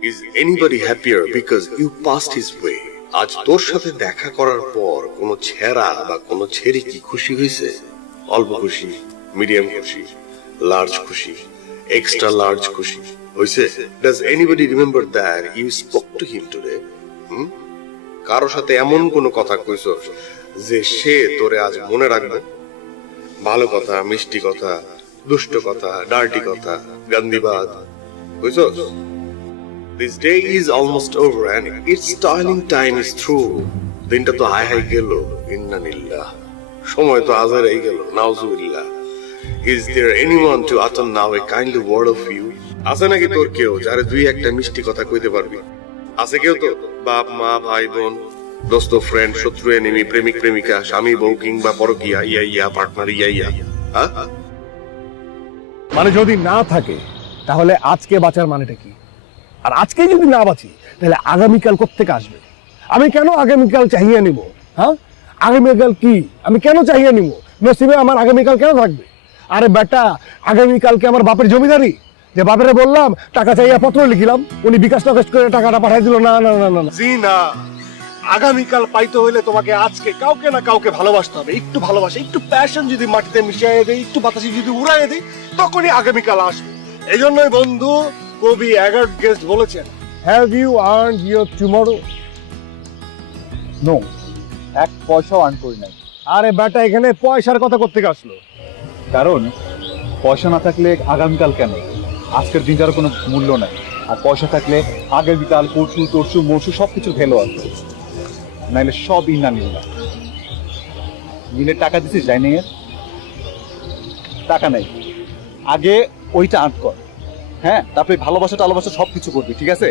Is anybody happier because you passed his way? আজ তোর সাথে দেখা করার পর কোন ছেঁড়া বা কোন ছেড়ি কি খুশি হয়েছে? অল্প খুশি, মিডিয়াম খুশি, লার্জ খুশি, এক্সট্রা লার্জ খুশি হয়েছে? Does anybody remember that you spoke to him today? কারো সাথে এমন কোন কথা কইছস যে সে তোরে আজ মনে রাখবে? ভালো কথা, মিষ্টি কথা, দুষ্ট কথা, ডার্টি কথা, গান্দিবাদ কইছস? This day is almost over and its toiling time is through. দিনটা তো হাই হাই গেল, ইন্নালিল্লাহ। সময় তো আজ হারাই গেল, নাউজুবিল্লাহ। Is there anyone to utter now a kindly word of you? আছে নাকি তোর কেউ যারে দুই একটা মিষ্টি কথা কইতে পারবি? আছে কেউ তো? বাপ মা ভাই বোন দোস্ত ফ্রেন্ড শত্রু এনিমি প্রেমিক প্রেমিকা স্বামী বউ কিংবা পরকীয়া ইয়া পার্টনার ইয়া হ্যাঁ? মানে যদি না থাকে তাহলে আজকে বাঁচার মানেটা কি? আর আজকে যদি না বাঁচি তাহলে আগামীকাল কোত্থেকে আসবে? আমি কেন আগামীকাল চাহিয়ে নিব? হ্যাঁ, আগামীকাল কি আমি কেন চাহিয়ে নিব? নসিবে আমার আগামীকাল কেন থাকবে? আরে বেটা, আগামীকালকে আমার বাপের জমিদারি যে বাপেরে বললাম টাকা চাইয়া পত্র লিখিলাম, উনি বিকাশ টাকাশ করে টাকাটা পাঠাই দিল। না না না না জি না, আগামীকাল পাইতে হইলে তোমাকে আজকে কাউকে না কাউকে ভালোবাসতে হবে। একটু ভালোবাসা, একটু প্যাশন যদি মাটিতে মিশিয়ে দেয়, একটু বাতাসে যদি উড়াইয়ে দেয়, তখনই আগামীকাল আসবে। এই জন্যই বন্ধু কবি অ্যাগার্ড গেস্ট বলেছেন, have you earned your tomorrow? No, এক পয়সাও আর্ন করি নাই। আরে বেটা, এখানে পয়সার কথা কোত্থেকে আসলো? কারণ পয়সা না থাকলে আগামীকাল কেন, আজকের দিনটার কোনো মূল্য নাই। আর পয়সা থাকলে আগামীকাল পরশু তরশু মরশু সব কিছুর ভ্যালু আছে। নাইলে সব ইন্না নিল্লা। মিলে টাকা দিছিস ডাইনিং এর? টাকা নেই, আগে ওইটা আর্ন কর। হ্যাঁ, তারপরে ভালোবাসা টালোবাসা সব কিছু করবি, ঠিক আছে?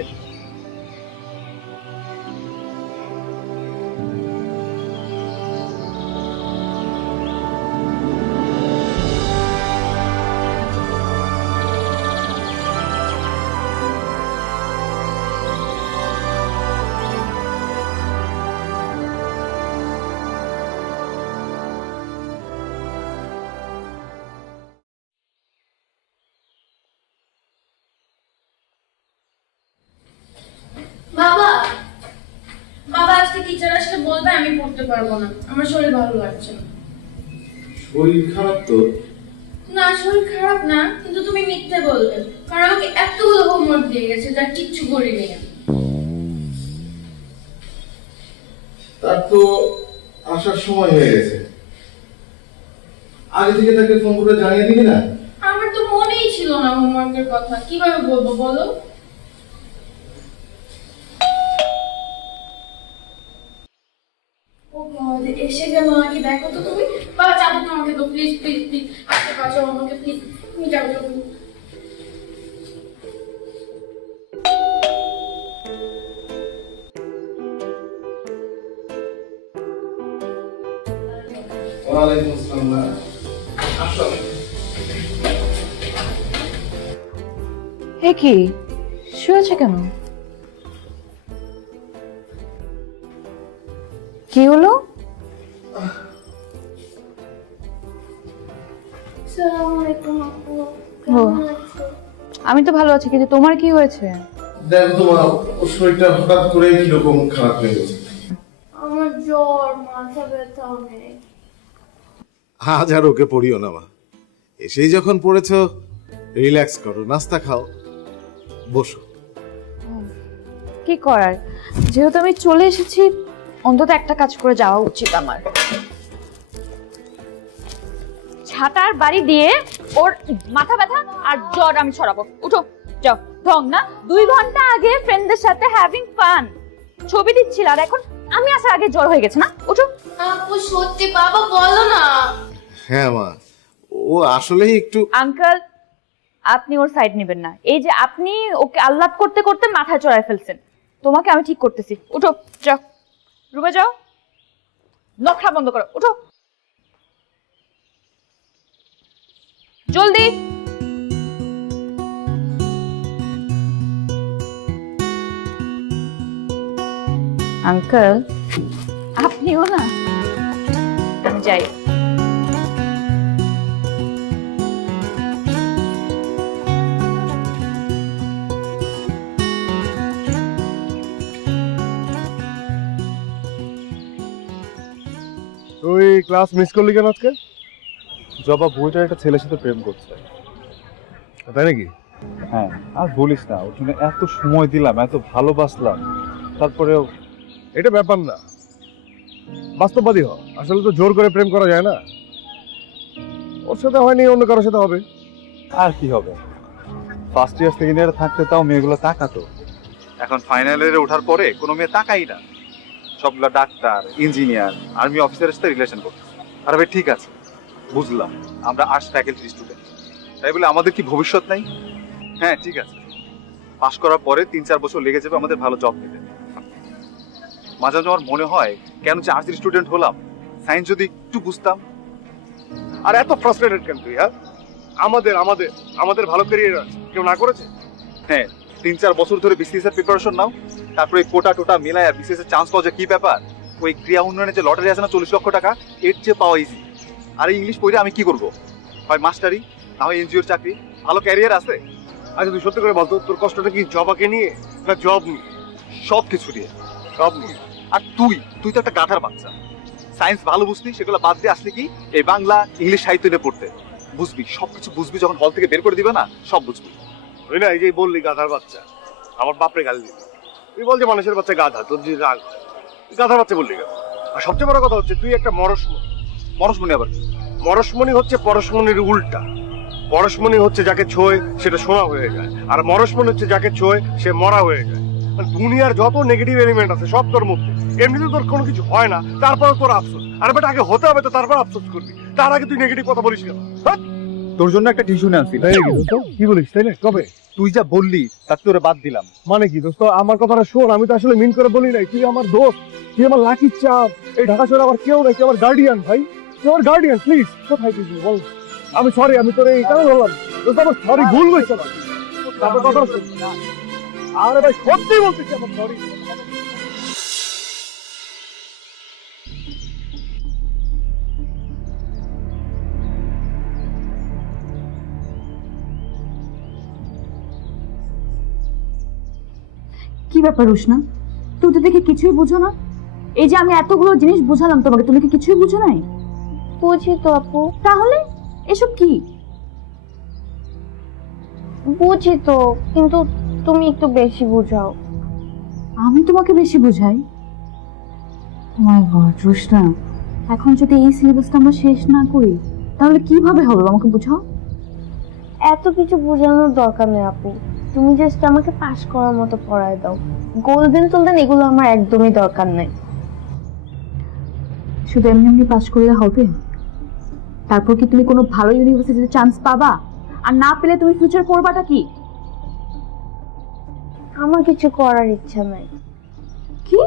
বাবা, বাবা আজকে টিচার আসলে বলবে আমি পড়তে পারবো না, আমার শরীর ভালো লাগছে না। শরীর খারাপ তো? না, শরীর খারাপ না, কিন্তু তুমি মিথ্যে বলবে, কারণ আমাকে এতগুলো হোমওয়ার্ক দিয়ে গেছে যা কিচ্ছু করিনি। তার তো আসার সময় হয়ে গেছে, আগে থেকে তাকে ফোন করে জানিয়ে দিবি না? আমার তো মনেই ছিল না হোমওয়ার্কের কথা, কিভাবে বলবো বলো? ও গড, এসে গেল নাকি দেখো তো তুমি। বাবা চাবো তো আমাকে, তো প্লিজ প্লিজ প্লিজ আসতে পারছো আমাকে প্লিজ, তুমি যাবো যাবো। ওয়ালাইকুম আসসালাম। আসো। হে কি শুয়েছে কেন? কি হলো? আমি তো ভালো আছি, কিন্তু তোমার কি হয়েছে? দেখো তোমার শরীরটা হঠাৎ করে কিরকম খারাপ হয়ে গেছে। আমার জ্বর, মাথা ব্যথা অনেক। আজ আর ওকে পড়িও না মা, এসেই যখন পড়েছ রিল্যাক্স করো, নাস্তা খাও, বসো। কি করার, যেহেতু আমি চলে এসেছি অন্তত একটা কাজ করে যাওয়া উচিত আমার। ছাতার বাড়ি দিয়ে ওর মাথা ব্যথা আর জ্বর আমি ছড়াবো। উঠো, যাও। ঢং না, 2 ঘন্টা আগে ফ্রেন্ডদের সাথে হ্যাভিং ফান ছবি দিচ্ছিল, আর এখন আমি আসার আগে জ্বর হয়ে গেছে না? উঠো। আপু সত্যি বাবা বলো না। হ্যাঁ মা, ও আসলেই একটু। আঙ্কেল, আপনি ওর সাইড নেবেন না। এই যে আপনি ওকে আহ্লাদ করতে করতে মাথায় চড়ায় ফেলছেন, তোমাকে আমি ঠিক করতেছি। উঠো, যাও রুমে যাও, নখরা বন্ধ করো, উঠো জলদি। আঙ্কেল, আপনিও না, আমি যাই। ক্লাস মিস করলি কেন আজকে? জবা বইটার একটা ছেলের সাথে প্রেম করছে। তাই নাকি? হ্যাঁ, আর বলিস না, ওর জন্য এত সময় দিলাম, এত ভালোবাসলাম, তারপরেও এটা ব্যাপার না, বাস্তববাদী হ। আসলে তো জোর করে প্রেম করা যায় না। ওর সাথে হয়নি, অন্য কারোর সাথে হবে। আর কি হবে, ফার্স্ট ইয়ার সেকেন্ড ইয়ারে থাকতে তাও মেয়েগুলো তাকাতো। এখন ফাইনাল ইয়ারে ওঠার পরে কোনো মেয়ে তাকাই না, সবগুলা ডাক্তার, ইঞ্জিনিয়ার, আর্মি অফিসারের সাথে রিলেশন করছে। আর ভাই ঠিক আছে, বুঝলাম আমরা আর্টস ফ্যাকাল্টির স্টুডেন্ট, তাই বলে আমাদের কি ভবিষ্যৎ নাই? হ্যাঁ ঠিক আছে, পাশ করার পরে 3-4 বছর লেগে যাবে আমাদের ভালো জব নিতে। মাঝে মাঝে আমার মনে হয় কেন যে আর্টসের স্টুডেন্ট হলাম, সায়েন্স যদি একটু বুঝতাম। আর এত ফ্রাস্ট্রেটেড কেন তুই? হ্যাঁ, আমাদের আমাদের আমাদের ভালো ক্যারিয়ার আছে, কেউ না করেছে? হ্যাঁ, 3-4 বছর ধরে বিসিএস এর প্রিপারেশন নাও, তারপরে কোটা টোটা মিলায় বিসিএস এর চান্স পাওয়া যায় কি ব্যাপার? ওই ক্রিয়া উন্নয়নের যে লটারি আছে না 40 লক্ষ টাকা, এর চেয়ে পাওয়া ইজি। আর এই ইংলিশ পড়ে আমি কি করব? হয় মাস্টারি, না হয় এনজিওর চাকরি, ভালো ক্যারিয়ার আছে। আচ্ছা তুই সত্যি করে বলতো, তোর কষ্টটা কি জবাকে নিয়ে না জব নিয়ে? সব কিছু নিয়ে। সব নিয়ে। আর তুই তো একটা গাধার বাচ্চা, সায়েন্স ভালো বুঝতি, সেগুলো বাদ দিয়ে আসলে কি এই বাংলা ইংলিশ সাহিত্য নিয়ে পড়তে? বুঝবি, সবকিছু বুঝবি, যখন হল থেকে বের করে দিবে না সব বুঝবি। তুই না এই যে বললি গাধার বাচ্চা, আমার বাপরে গালি দিবি। তুই বল যে মানুষের বাচ্চা গাধা, তোর যে রাগ হয়, তুই গাধার বাচ্চা বললি কেন? আর সবচেয়ে বড় কথা হচ্ছে তুই একটা মরসমণি। মনসমণি আবার কি? মরসমণি হচ্ছে পরশমণির উল্টা। পরশমণি হচ্ছে যাকে ছোঁয় সেটা সোনা হয়ে যায়, আর মরসমণি হচ্ছে যাকে ছোঁয় সে মরা হয়ে যায়। মানে দুনিয়ার যত নেগেটিভ এলিমেন্ট আছে সব তোর মধ্যে। এমনিতে তোর কোনো কিছু হয় না, তারপরে তোর আফসোস। আর বেটা আগে হতে হবে তো তারপর আফসোস করবি, তার আগে তুই নেগেটিভ কথা বলিস কেন? তোর জন্য একটা টিস্যু নিয়ে আনছি। কি বলিস? তাই না? কবে? তুই যা বললি তার তোরে বাদ দিলাম। মানে কি দোস্ত, আমার কথাটা শোন, আমি তো আসলে মিন করে বলি নাই। তুই আমার দোস্ত, তুই আমার লাকি চাপ। এই ঢাকা শহরে আবার কেউ নাই, তুই আমার গার্ডিয়ান ভাই, তুই আমার গার্ডিয়ান। প্লিজ কোথায় তুই বল? আমি সরি, আমি তোর এই কেন বললাম দোস্ত, আমার সরি ভুল হয়েছে। তারপর কথা শোন। আরে ভাই সত্যি বলতেছি, আমার সরি। কি ব্যাপার রুশনা, তুমি তো দেখে কিছুই বুঝো না। এই যে আমি এতগুলো জিনিস বুঝালাম তোমাকে, তুমি কি কিছুই বুঝো নাই? বুঝি তো আপু, তাহলে এসব কি? বুঝি তো, কিন্তু তুমি একটু বেশি বুঝাও। আমি তোমাকে বেশি বুঝাই? মাই গড রুশনা, এখন যদি এই সিলেবাসটা আমরা শেষ না করি তাহলে কিভাবে হবে আমাকে বুঝাও। এত কিছু বোঝানোর দরকার নেই আপু, তুমি জাস্ট আমাকে পাস করার মতো পড়ায় দাও। গোল্ডেন টোলডেন এগুলো আমার একদমই দরকার নাই। শুধু এমনি এমনি পাস করলে হবে? তারপর কি তুমি কোনো ভালো ইউনিভার্সিটিতে চান্স পাবা? আর না পেলে তুমি ফিউচার করবাটা কি? আমার কিছু করার ইচ্ছা নাই। কি?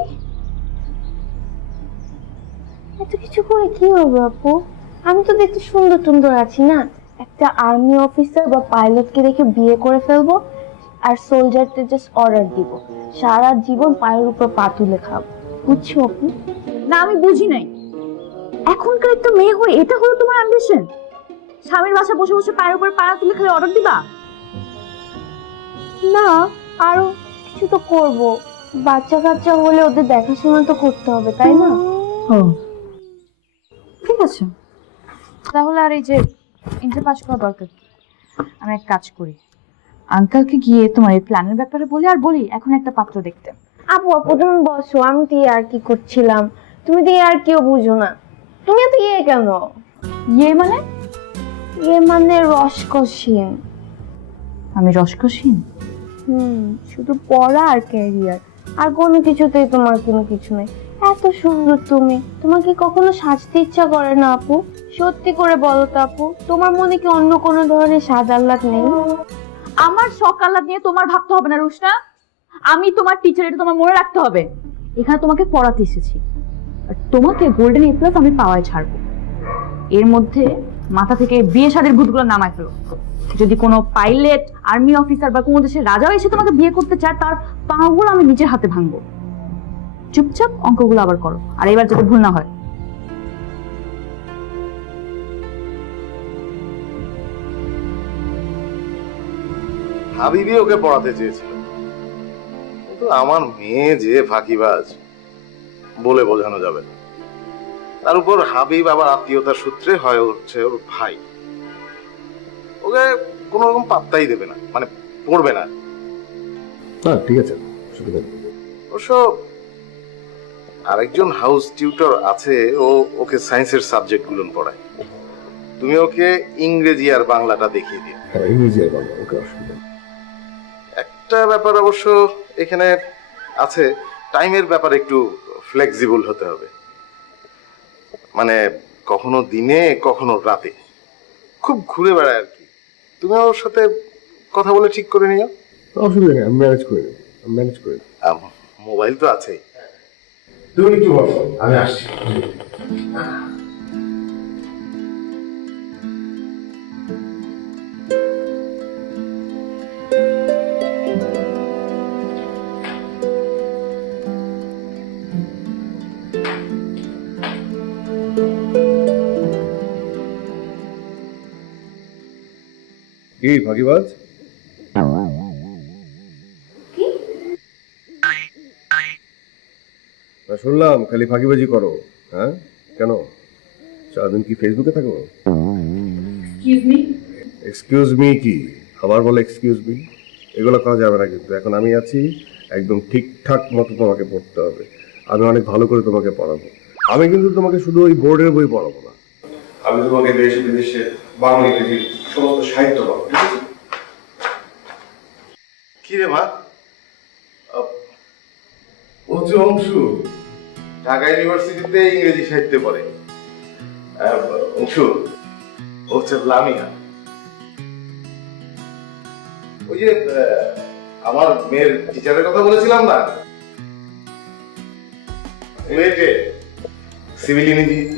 এত কিছু করে কি হবে আপু? আমি তো দেখতে সুন্দর সুন্দর আছি না, একটা আর্মি অফিসার বা পাইলটকে দেখে বিয়ে করে ফেলবো, আর সোলজারদের জাস্ট অর্ডার দিব, সারা জীবন পায়ের উপর পা তুলে খাবো। বুঝছো আপু? না আমি বুঝি নাই। এখনকার একটা মেয়ে হয়ে এটা হলো তোমার অ্যাম্বিশন? স্বামীর বাসা বসে বসে পায়ের উপর পা তুলে খালি অর্ডার দিবা? না, আরো কিছু তো করব। বাচ্চা কাচ্চা হলে ওদের দেখাশোনা তো করতে হবে, তাই না? ঠিক আছে, তাহলে আর এই যে ইন্টার পাস করা দরকার কি? আমি এক কাজ করি, আঙ্কেলকে গিয়ে তোমার এই প্ল্যানের ব্যাপারে বলি, আর বলি এখন একটা পাত্র দেখতে। আপু আপু তুমি বসো, আমি তো আর কি করছিলাম, তুমি তো আর কেউ বুঝো না। তুমি এত কেন? ইয়ে মানে? মানে রসকসীন। আমি রসকসীন? শুধু পড়া আর ক্যারিয়ার, আর কোনো কিছুতেই তোমার কোনো কিছু নেই। এত সুন্দর তুমি, তোমার কি কখনো সাজতে ইচ্ছা করে না আপু? সত্যি করে বলো তো আপু, তোমার মনে কি অন্য কোনো ধরনের সাজ আহ্লাদ নেই? আমার শখ আহ্লাদ নিয়ে তোমার ভাবতে হবে না রুশনা। আমি তোমার টিচার, এটা তোমার মনে রাখতে হবে। এখানে তোমাকে পড়াতে এসেছি, আর তোমাকে গোল্ডেন এ প্লাস আমি পাওয়ায় ছাড়বো। এর মধ্যে মাথা থেকে বিয়ে শাদীর ভূতগুলো নামায় ফেলো। যদি কোনো পাইলট, আর্মি অফিসার বা কোনো দেশের রাজাও এসে তোমাকে বিয়ে করতে চায়, তার পাগুলো আমি নিজের হাতে ভাঙবো। চুপচাপ অঙ্কগুলো আবার করো, আর এবার যাতে ভুল না হয়। হাবিবি ওকে পড়াতে চেয়েছিল, কিন্তু আমার মেয়ে যে ফাঁকিবাজ, বলে বোঝানো যাবে না। তার উপর হাবিব আবার আত্মীয়তার সূত্রে হয় হচ্ছে ওর ভাই। ওকে কোনো রকম পাত্তাই দেবে না, মানে পড়বে না। না ঠিক আছে, অসুবিধা নেই। অবশ্য আরেকজন হাউস টিউটর আছে, ও ওকে সায়েন্সের সাবজেক্ট গুলো পড়ায়। তুমি ওকে ইংরেজি আর বাংলাটা দেখিয়ে দিও। হ্যাঁ, ইংরেজি আর বাংলা, ওকে, অসুবিধা নেই। একটা ব্যাপার অবশ্য এখানে আছে, টাইমের ব্যাপারে একটু ফ্লেক্সিবল হতে হবে। মানে কখনো দিনে কখনো রাতে খুব ঘুরে বেড়ায় আর কি। তুমি ওর সাথে কথা বলে ঠিক করে নিও। অসুবিধা নেই, আমি ম্যানেজ করে নেব, আমি ম্যানেজ করে নেব। মোবাইল তো আছেই। তুমি একটু বসো, আমি আসছি। কি ফাঁকিবাজ? না, শুনলাম খালি ফাঁকিবাজি করো। হ্যাঁ, কেন? সারাদিন কি ফেসবুকে থাকো? এক্সকিউজ মি কি আবার বলে এক্সকিউজ মি? এগুলো করা যাবে না কিন্তু। এখন আমি আছি, একদম ঠিকঠাক মতো তোমাকে পড়তে হবে। আমি অনেক ভালো করে তোমাকে পড়াবো। আমি কিন্তু তোমাকে শুধু ওই বোর্ডের বই পড়াবো না, আমি তোমাকে দেশে বিদেশে বাংলা ইংরেজি সমস্ত সাহিত্য পাবো। ঠিক আছে? কি রে মা? ও যে অংশু ঢাকা ইউনিভার্সিটিতে ইংরেজি সাহিত্যে পড়ে। অংশু ও হচ্ছে লামিয়া। ওই যে আমার মেয়ের টিচারের কথা বলেছিলাম না, মেয়েকে সিভিল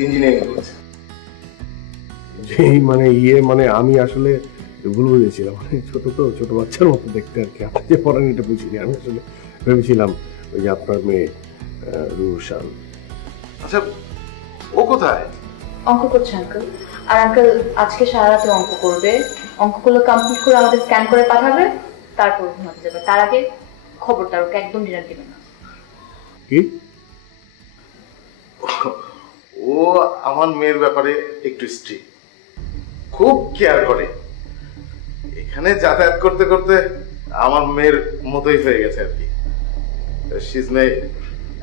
ইঞ্জিনিয়ারিং করছে। যেই মানে মানে আমি আসলে ভুল বুঝেছিলাম, মানে ছোট বাচ্চার মতো দেখতে আর কি। আপনি যে পড়ান এটা বুঝিনি, আমি আসলে ভেবেছিলাম ওই যে আপনার মেয়ে রুশান। আচ্ছা, ও কোথায়? অঙ্ক করছে আঙ্কেল। আর আঙ্কেল আজকে সারা রাতে অঙ্ক করবে, অঙ্কগুলো কমপ্লিট করে আমাদের স্ক্যান করে পাঠাবে, তারপর ঘুমাতে যাবে। তার আগে খবরদার ওকে একদম ডিনার দিবে না। কি? ও আমার মেয়ের ব্যাপারে একটু স্ট্রিক্ট, খুব কেয়ার করে। এখানে যাতায়াত করতে করতে আমার মেয়ের মতোই হয়ে গেছে আর কি। She is my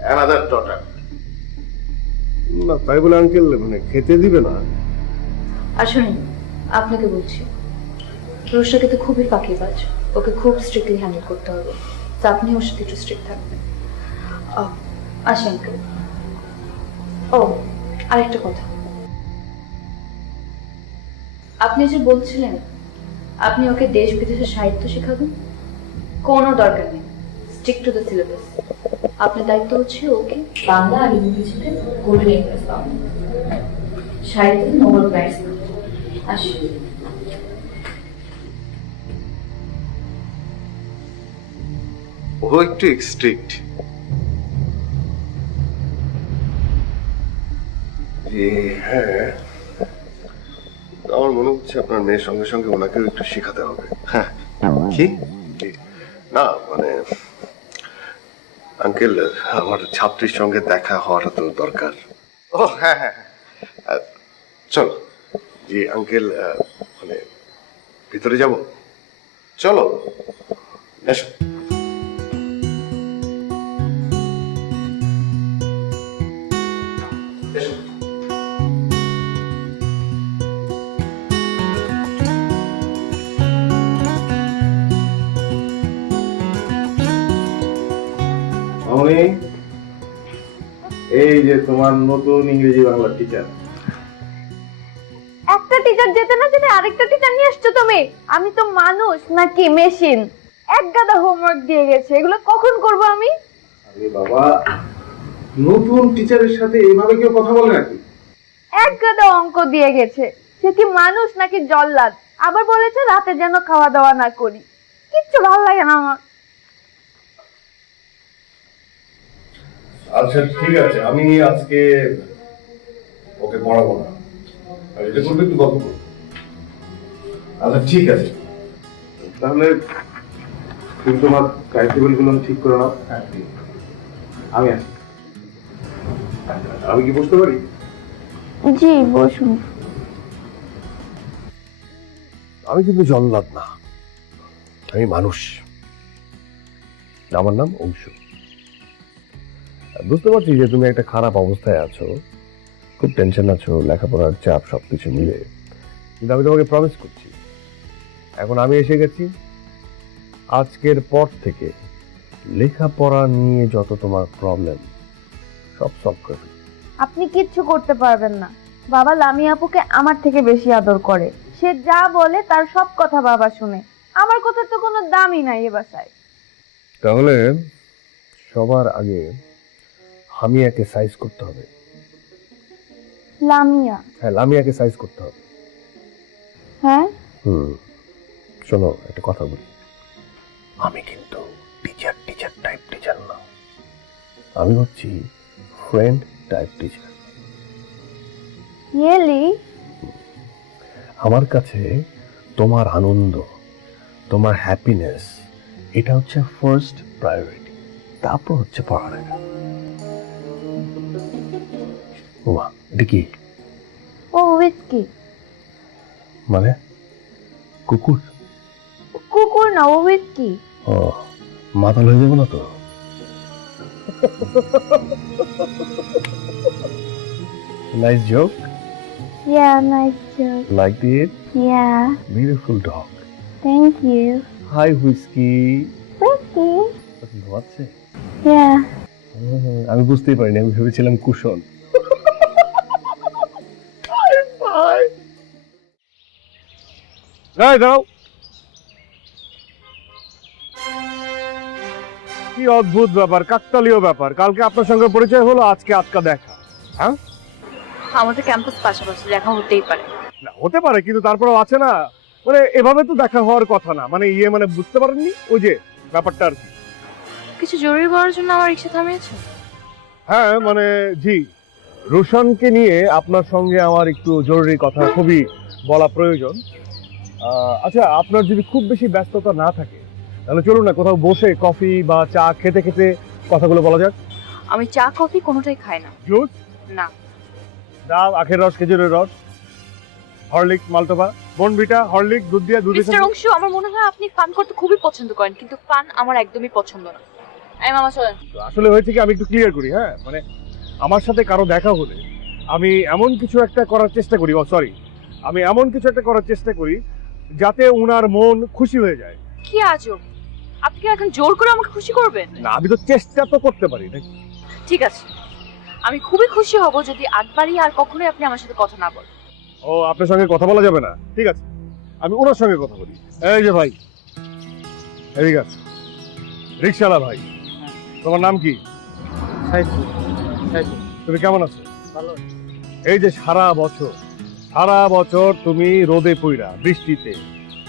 another daughter. না তাই বলে আঙ্কেল মানে খেতে দিবে না? আর শুনুন, আপনাকে বলছি, রুশাকে তো খুবই ফাঁকিবাজ, ওকে খুব স্ট্রিক্টলি হ্যান্ডেল করতে হবে। তো আপনি ওর সাথে একটু স্ট্রিক্ট থাকবেন। আসি আঙ্কেল। ও আরেকটা কথা, আপনি যে বলছিলেন আপনি ওকে দেশ বিদেশের সাহিত্য শেখাবেন, কোনো দরকার নেই। Stick to the syllabus. আপনার দায়িত্ব হচ্ছে ওকে বাংলা আর ইংরেজিতে গোল্ডেন এ প্লাস পাওয়া, সাহিত্যে নোবেল প্রাইজ। আসি। ও একটু স্ট্রিক্ট। হ্যাঁ, আমার মনে হচ্ছে আপনার মেয়ের সঙ্গে সঙ্গে ওনাকেও একটু শেখাতে হবে। হ্যাঁ, কি? না মানে আঙ্কেল, আমার ছাত্রীর সঙ্গে দেখা হওয়াটা তো দরকার। ও হ্যাঁ হ্যাঁ হ্যাঁ, চলো। জি আঙ্কেল, মানে ভিতরে যাব? চলো, এসো। এসো। মামনি, এই যে তোমার নতুন ইংরেজি বাংলা টিচার। একটা টিচার যেতে না যেতে আরেকটা টিচার নিয়ে আসছো তুমি। আমি তো মানুষ নাকি মেশিন? এক গাদা হোমওয়ার্ক দিয়ে গেছে, এগুলো কখন করব আমি? আরে বাবা, নতুন টিচারের সাথে এইভাবে কেউ কথা বলে নাকি? এক গাদা অঙ্ক দিয়ে গেছে, সে কি মানুষ নাকি জল্লাদ? আবার বলেছে রাতে যেন খাওয়া দাওয়া না করি। কিচ্ছু ভালো লাগে না আমার। আচ্ছা ঠিক আছে, আমি আজকে ওকে পড়াবো না, আর এটা করবে একটু গল্প করবো। আচ্ছা ঠিক আছে, তাহলে তুমি তোমার টাইম টেবিল গুলো ঠিক করে নাও। আমি আসি। আমি কি বুঝতে পারি? জি বসুন। আমি কিন্তু জল্লাদ না, আমি মানুষ। আমার নাম অংশু। বুঝতে পারছি যে তুমি একটা খারাপ অবস্থায় আছো, খুব টেনশন আছো, লেখাপড়ার চাপ সবকিছু মিলে। কিন্তু আমি তোমাকে প্রমিস করছি, এখন আমি এসে গেছি, আজকের পর থেকে লেখাপড়া নিয়ে যত তোমার প্রবলেম সব সলভ করবে। আপনি কিচ্ছু করতে পারবেন না। বাবা লামিয়া আপুকে আমার থেকে বেশি আদর করে। সে যা বলে তার সব কথা বাবা শুনে। আমার কথার তো কোনো দামই নাই এ বাসায়। তাহলে সবার আগে হামিয়াকে সাইজ করতে হবে। লামিয়া? হ্যাঁ, লামিয়াকে সাইজ করতে হবে। হ্যাঁ শোনো, একটা কথা বলি, আমি কিন্তু টিচার টাইপ টিচার না, আমি হচ্ছি ফ্রেন্ড টাইপ টিচার। রিয়েলি? আমার কাছে তোমার আনন্দ, তোমার হ্যাপিনেস, এটা হচ্ছে ফার্স্ট প্রায়োরিটি, তারপর হচ্ছে পড়ালেখা। ওমা, এটা কি? ও উইস্কি। মানে কুকুর? কুকুর না, ও উইস্কি। ও, মাতাল হয়ে যাবো না তো? Nice joke. Yeah, nice joke. Liked it? Yeah, Beautiful dog. thank you. Hi, Whiskey. Whiskey? ঘুমাচ্ছে? Yeah. আমি বুঝতেই পারিনি, আমি ভেবেছিলাম কুশন। দাও, কি অদ্ভুত ব্যাপার, কাকতালীয় ব্যাপার। কালকে আপনার সঙ্গে পরিচয় হলো, আজকে আজকা দেখা। হ্যাঁ, আমাদের ক্যাম্পাস পাশাপাশি দেখা হতেই পারে। না হতে পারে, কিন্তু তারপরেও আছে না, মানে এভাবে তো দেখা হওয়ার কথা না। মানে মানে বুঝতে পারেননি ওই যে ব্যাপারটা আর কি। কিছু জরুরি করার জন্য আমার রিক্সা থামিয়েছে? হ্যাঁ মানে জি, রোশনকে নিয়ে আপনার সঙ্গে আমার একটু জরুরি কথা খুবই বলা প্রয়োজন। আচ্ছা, আপনার যদি খুব বেশি ব্যস্ততা না থাকে তাহলে চলুন না কোথাও বসে কফি বা চা খেতে খেতে কথাগুলো বলা যাক। আমি চা কফি কোনোটাই খাই না। জুস? না। ডাব, আখের রস, খেজুরের রস, হরলিক্স, মালটোবা, বনভিটা, হরলিক্স, দুধ দিয়া, দুধের মিস্টার অংশু, আমার মনে হয় আপনি পান করতে খুবই পছন্দ করেন, কিন্তু পান আমার একদমই পছন্দ না। এই মামা চলেন। আসলে হয়েছে কি, আমি একটু ক্লিয়ার করি। হ্যাঁ মানে আমার সাথে কারো দেখা হলে আমি এমন কিছু একটা করার চেষ্টা করি, আমি এমন কিছু একটা করার চেষ্টা করি যাতে উনার মন খুশি হয়ে যায়। কি আজব, আপনি কি এখন জোর করে আমাকে খুশি করবেন? না, আমি তো চেষ্টা তো করতে পারি নাকি। ঠিক আছে, আমি খুবই খুশি হব যদি আগবারই আর কখনোই আপনি আমার সাথে কথা না বলেন। ও, আপনার সঙ্গে কথা বলা যাবে না? ঠিক আছে, আমি ওনার সঙ্গে কথা বলি। এই যে ভাই, এদিকে আসো। রিকশাওয়ালা ভাই, তোমার নাম কি? তুমি কেমন আছো? ভালো। এই যে সারা বছর তুমি রোদে পইরা, বৃষ্টিতে,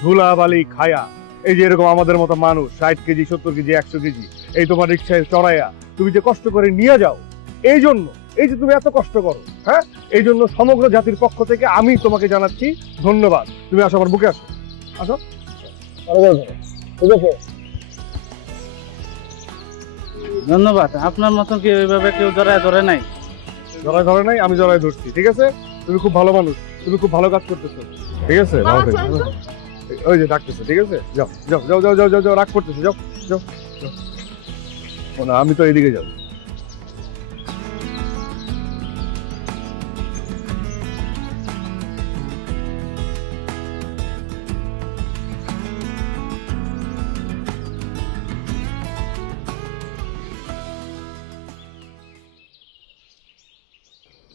ধুলাবালি খায়া, এই যে এরকম আমাদের মতো মানুষ 60 কেজি, 70 কেজি, 100 কেজি এই তোমার রিক্সায় চড়াইয়া তুমি যে কষ্ট করে নিয়ে যাও, এই জন্য, এই যে তুমি এত কষ্ট করো, হ্যাঁ, এই জন্য সমগ্র জাতির পক্ষ থেকে আমি তোমাকে জানাচ্ছি ধন্যবাদ। তুমি আসো, আমার বুকে আসো, আসো। ধন্যবাদ। আপনার মতো কি ওইভাবে কেউ জড়ায় ধরে নাই? জড়াই ধরে নাই, আমি জড়াই ধরছি। ঠিক আছে, তুমি খুব ভালো মানুষ, তুমি খুব ভালো কাজ করতেছো। ঠিক আছে, ভালো থেকো। ওই যে ডাকতেছে, ঠিক আছে, যাও যাও যাও যাও যাও যাও যাও, রাগ করতেছে, যাও যাও যাও। ও না, আমি তো এইদিকে যাবো।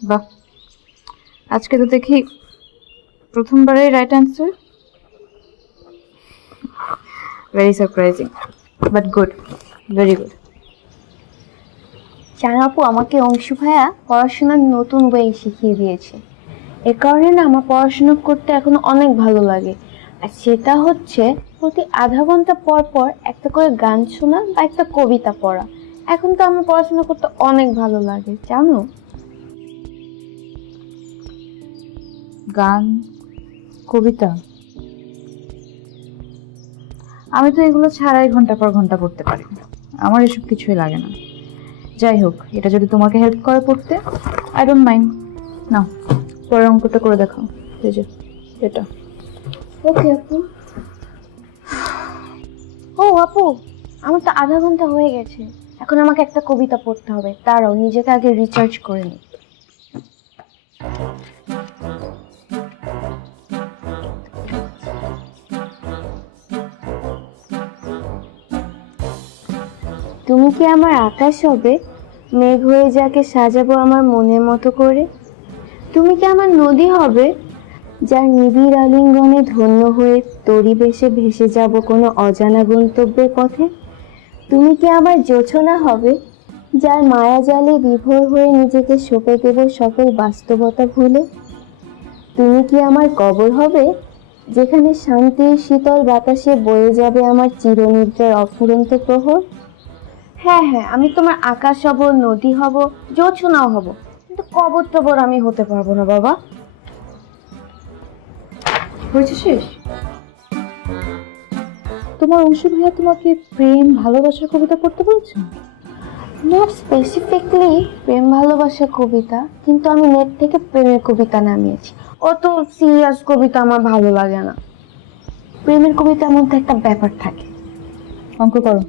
বাহ, আজকে তো দেখি প্রথমবারেই right answer. Very surprising, but good, very good. জানো আপু, আমাকে অংশু ভাইয়া পড়াশোনার নতুন ওয়ে শিখিয়ে দিয়েছে। এ কারণে না আমার পড়াশোনা করতে এখন অনেক ভালো লাগে। আর সেটা হচ্ছে প্রতি আধা ঘন্টা পর পর একটা করে গান শোনা বা একটা কবিতা পড়া। এখন তো আমার পড়াশোনা করতে অনেক ভালো লাগে, জানো। গান, কবিতা, আমি তো এগুলো ছাড়াই ঘন্টা পর ঘন্টা পড়তে পারি। আমার এসব কিছুই লাগে না। যাই হোক, এটা যদি তোমাকে হেল্প করে পড়তে, আই ডোন্ট মাইন্ড। নাও পরের অঙ্কটা করে দেখাও। এই যে এটা। ওকে আপু। ও আপু, আমার তো আধা ঘন্টা হয়ে গেছে, এখন আমাকে একটা কবিতা পড়তে হবে। দাঁড়াও, নিজেকে আগে রিচার্জ করে নিই। তুমি কি আমার আকাশ হবে, মেঘ হয়ে যাকে সাজাবো আমার মনের মতো করে? তুমি কি আমার নদী হবে, যার নিবিড় আলিঙ্গনে ধন্য হয়ে তরি বেশে ভেসে যাব কোনো অজানা গন্তব্যের পথে? তুমি কি আমার জোছনা হবে, যার মায়া জালে বিভোর হয়ে নিজেকে সঁপে দেব সকল বাস্তবতা ভুলে? তুমি কি আমার কবর হবে, যেখানে শান্তির শীতল বাতাসে বয়ে যাবে আমার চিরনিদ্রার অফুরন্ত প্রহর? হ্যাঁ হ্যাঁ, আমি তোমার আকাশ হব, নদী হব, জোছনাও হব, কিন্তু কবর টবর আমি হতে পারবো না বাবা। হয়েছে শেষ? তোমার অংশু ভাইয়া তোমাকে প্রেম ভালোবাসার কবিতা পড়তে বলছেন? নট স্পেসিফিকলি প্রেম ভালোবাসা কবিতা, কিন্তু আমি নেট থেকে প্রেমের কবিতা নামিয়েছি। অত সিরিয়াস কবিতা আমার ভালো লাগে না। প্রেমের কবিতার মধ্যে একটা ব্যাপার থাকে। অঙ্ক করো।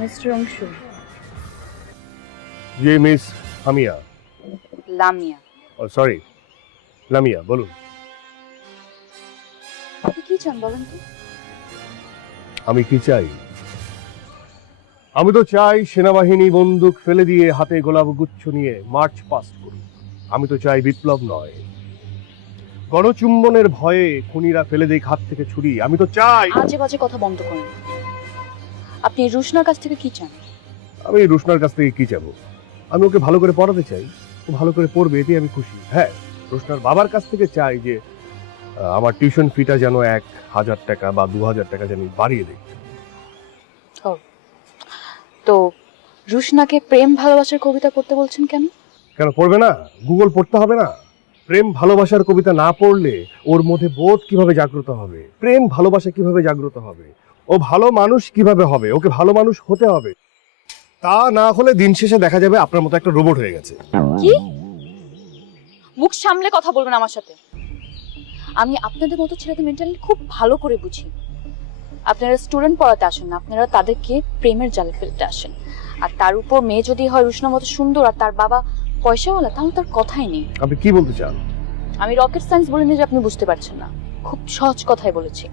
মিস্টার অংশু। জি মিস হামিয়া, লামিয়া। ও সরি, লামিয়া, বলুন। আপনি কি চান বলেন তো? আমি কি চাই? আমি তো চাই সেনাবাহিনী বন্দুক ফেলে দিয়ে হাতে গোলাপ গুচ্ছ নিয়ে মার্চ পাস্ট করুক। আমি তো চাই বিপ্লব নয়, গণচুম্বনের ভয়ে খুনিরা ফেলে দেয় হাত থেকে ছুরি। আমি তো চাই। আজে বাজে কথা বন্ধ করুন। আপনি রুশনার কাছ থেকে কি চান? আমি রুশনার কাছ থেকে কি চাবো? আমি ওকে ভালো করে পড়াতে চাই, ও ভালো করে পড়বে, এতেই আমি খুশি। হ্যাঁ, রুশনার বাবার কাছ থেকে চাই যে আমার টিউশন ফিটা যেন 1,000 টাকা বা 2,000 টাকা যেন বাড়িয়ে দেয়। তো রুশনাকে প্রেম ভালোবাসার কবিতা পড়তে বলছেন কেন? কেন পড়বে না? গুগল পড়তে হবে না? প্রেম ভালোবাসার কবিতা না পড়লে ওর মধ্যে বোধ কিভাবে জাগ্রত হবে, প্রেম ভালোবাসা কিভাবে জাগ্রত হবে, ও ভালো মানুষ কিভাবে হবে, ওকে ভালো মানুষ হতে হবে। তা না হলে দিন শেষে দেখা যাবে আপনার মতো একটা রোবট হয়ে গেছে। কি? মুখ সামলে কথা বলবেন আমার সাথে। আমি আপনাদের মতো ছেলেদের মেন্টালি খুব ভালো করে বুঝি। আপনারা স্টুডেন্ট পড়াতে আসেন না, আপনারা তাদেরকে প্রেমের জালে ফেলতে আসেন। আর তার উপর মেয়ে যদি হয় রুশনার মতো সুন্দর আর তার বাবা পয়সাওয়ালা, তাহলে তার কথাই নেই। আপনি কি বলতে চান? আমি রকেট সায়েন্স বলিনি যে আপনি বুঝতে পারছেন না, খুব সহজ কথাই বলেছি।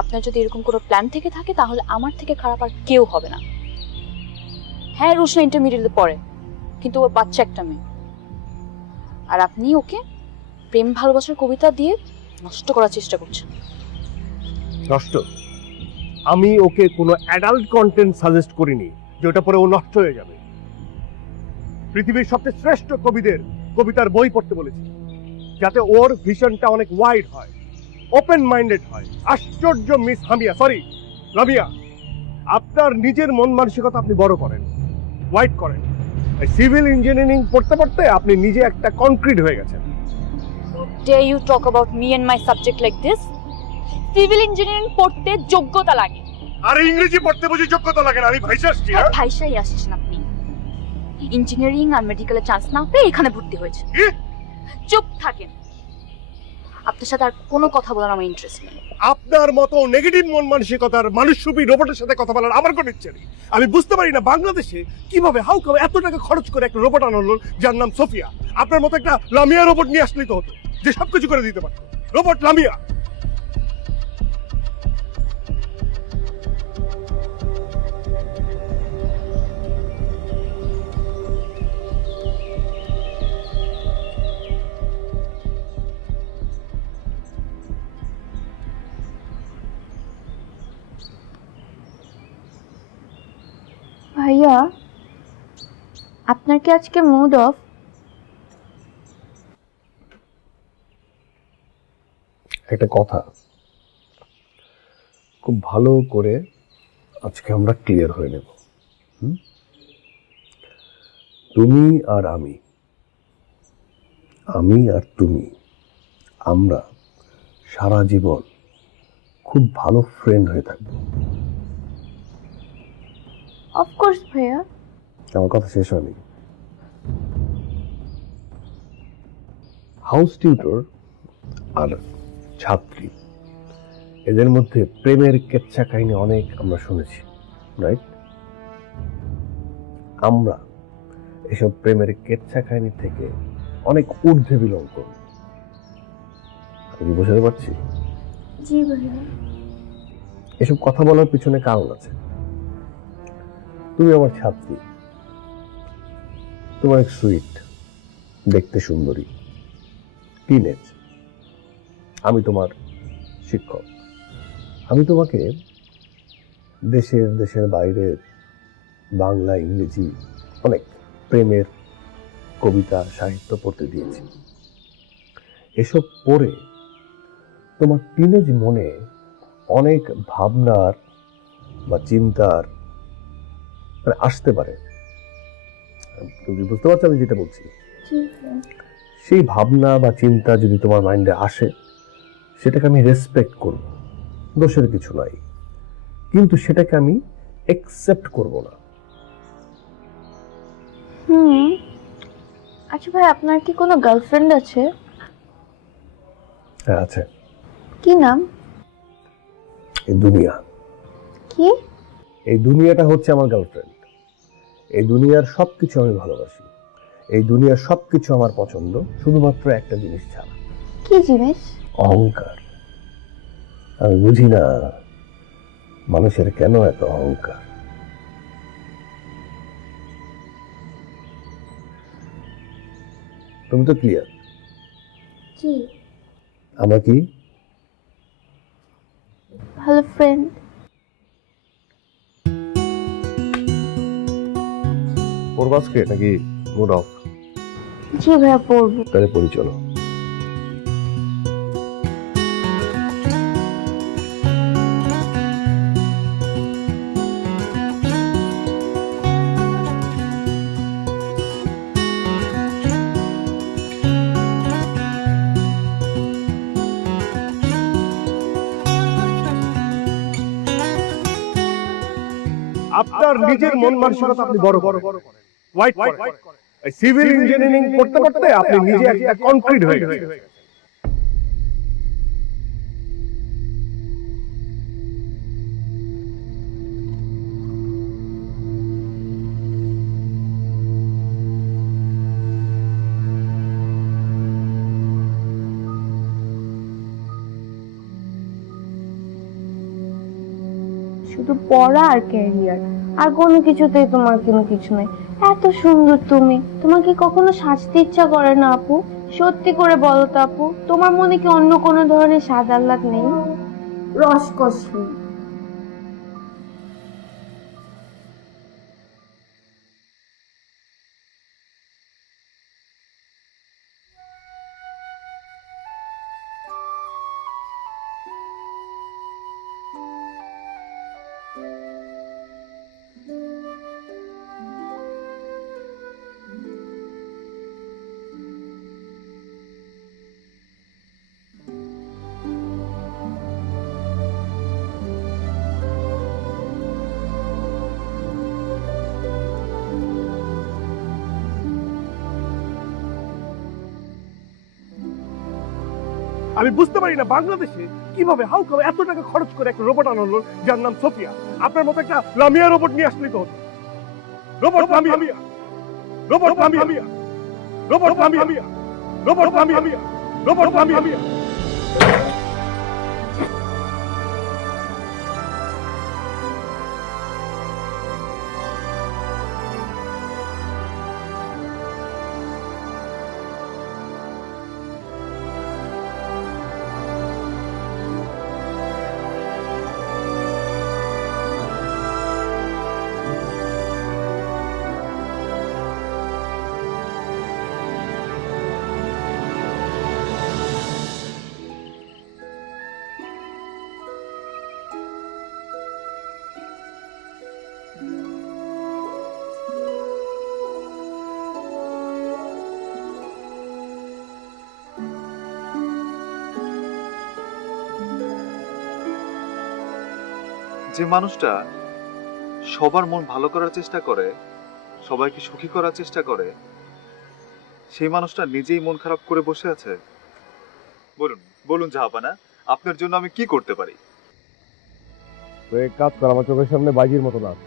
আপনার যদি এরকম কোনো প্ল্যান থেকে থাকে তাহলে আমার থেকে খারাপ আর কেউ হবে না। হ্যাঁ, রুশনা ইন্টারমিডিয়েটে পড়ে, কিন্তু ওর বাচ্চা একটা মেয়ে। আর আপনি ওকে প্রেম ভালোবাসার কবিতা দিয়ে নষ্ট করার চেষ্টা করছেন। নষ্ট? আমি ওকে কোনো অ্যাডাল্ট কন্টেন্ট সাজেস্ট করিনি যে ওটা পরে ও নষ্ট হয়ে যাবে। পৃথিবীর সবচেয়ে শ্রেষ্ঠ কবিদের কবিতার বই পড়তে বলেছি, যাতে ওর ভিশনটা অনেক ওয়াইড হয়, ওপেন মাইন্ডেড হয়। আশ্চর্য মিস হামিয়া, সরি লামিয়া, আপনার নিজের মন মানসিকতা আপনি বড় করেন, ওয়াইড করেন। সিভিল ইঞ্জিনিয়ারিং পড়তে পড়তে আপনি নিজে একটা কনক্রিট হয়ে গেছেন। Dare you talk about me and my subject like this? Civil engineering পড়তে যোগ্যতা লাগে। আর ইংরেজি পড়তে বুঝি যোগ্যতা লাগে না? আমি ভাইসা আসছি। হ্যাঁ, ভাইসাই আসছেন আপনি। ইঞ্জিনিয়ারিং আর মেডিকেলে চান্স না পেয়ে এখানে ভর্তি হয়েছে। চুপ থাকেন, আপনার সাথে আর কোনো কথা বলার আমার ইন্টারেস্ট নেই। আপনার মতো নেগেটিভ মন মানসিকতার মানুষরূপী রোবটের সাথে কথা বলার আমার কোনো ইচ্ছে নেই। আমি বুঝতে পারি না বাংলাদেশে কিভাবে এত টাকা খরচ করে একটা রোবট আনলো যার নাম সোফিয়া। আপনার মতো একটা লামিয়া রোবট নিয়ে আসলেই তো হতো, যে সবকিছু করে দিতে পারতো। রোবট লামিয়া। ভাইয়া, আপনার কি আজকে মুড অফ? একটা কথা, খুব ভালো করে আজকে আমরা ক্লিয়ার হয়ে নেব। তুমি আর আমি আর তুমি, আমরা সারা জীবন খুব ভালো ফ্রেন্ড হয়ে থাকবো। অফকোর্স ভাইয়া। আমার কথা শেষ হয়নি। হাউস টিউটর আর ছাত্রী, এদের মধ্যে প্রেমের কেচ্ছা কাহিনী অনেক আমরা শুনেছি, রাইট? আমরা এসব প্রেমের কেচ্ছা কাহিনী থেকে অনেক ঊর্ধ্বে বিলং করি। আমি কি বোঝাতে পারছি? জি ভাইয়া। এসব কথা বলার পিছনে কারণ আছে। তুমি আমার ছাত্রী, তোমার এক সুইট, দেখতে সুন্দরী, টিনেজ। আমি তোমার শিক্ষক। আমি তোমাকে দেশের বাইরের বাংলা, ইংরেজি অনেক প্রেমের কবিতা, সাহিত্য পড়তে দিয়েছি। এসব পড়ে তোমার টিনেজ মনে অনেক ভাবনার বা চিন্তার আসতে পারে। তুমি বুঝতে পারছো আমি যেটা বলছি? সেই ভাবনা বা চিন্তা যদি তোমার মাইন্ডে আসে, সেটাকে আমি রেসপেক্ট করব, দোষের কিছু নাই, কিন্তু সেটাকে আমি একসেপ্ট করব না। আচ্ছা ভাই, আপনার কি কোনো গার্লফ্রেন্ড আছে? হ্যাঁ আছে। কি নাম? এই দুনিয়া। কি? এই দুনিয়াটা হচ্ছে আমার গার্লফ্রেন্ড। এই দুনিয়ার সবকিছু আমি ভালোবাসি, এই দুনিয়ার সবকিছু আমার পছন্দ, শুধুমাত্র একটা জিনিস ছাড়া। কি জিনিস? অহংকার। আমি বুঝি না মানুষের কেন এত অহংকার। তুমি তো ক্লিয়ার। জি। আমরা কি ভালো ফ্রেন্ড। পড়বো আজকে নাকি মুড অফ? জি ভাইয়া পড়বো। তাহলে পড়ি চলো। আপনার নিজের মন মানসিকতা আপনি বড় করেন, হোয়াইট করেন। এই সিভিল ইঞ্জিনিয়ারিং পড়তে পড়তে আপনি নিজে একটা কনক্রিট হয়ে গেছেন। শুধু পড়া আর ক্যারিয়ার, আর কোনো কিছুতেই তোমার কোনো কিছু নাই। এত সুন্দর তুমি, তোমার কি কখনো সাজতে ইচ্ছা করে না আপু? সত্যি করে বলো তো আপু, তোমার মনে কি অন্য কোনো ধরনের স্বাদ আহ্লাদ নেই? রসকসি। আমি বুঝতে পারি না বাংলাদেশে কিভাবে এত টাকা খরচ করে একটা রোবট আনলো যার নাম সোফিয়া। আপনার মতো একটা লামিয়া রোবট নিয়ে আসলেই তো হতো। Robot Lamia, robot Lamia, robot Lamia, robot Lamia, robot Lamia. যে মানুষটা সবার মন ভালো করার চেষ্টা করে, সবাইকে সুখী করার চেষ্টা করে, সেই মানুষটা নিজেই মন খারাপ করে বসে আছে। বলুন বলুন জাহাপানা, আপনার জন্য আমি কি করতে পারি? তো এক কাজ কর, আমার চোখের সামনে বাইজির মতো নাচ।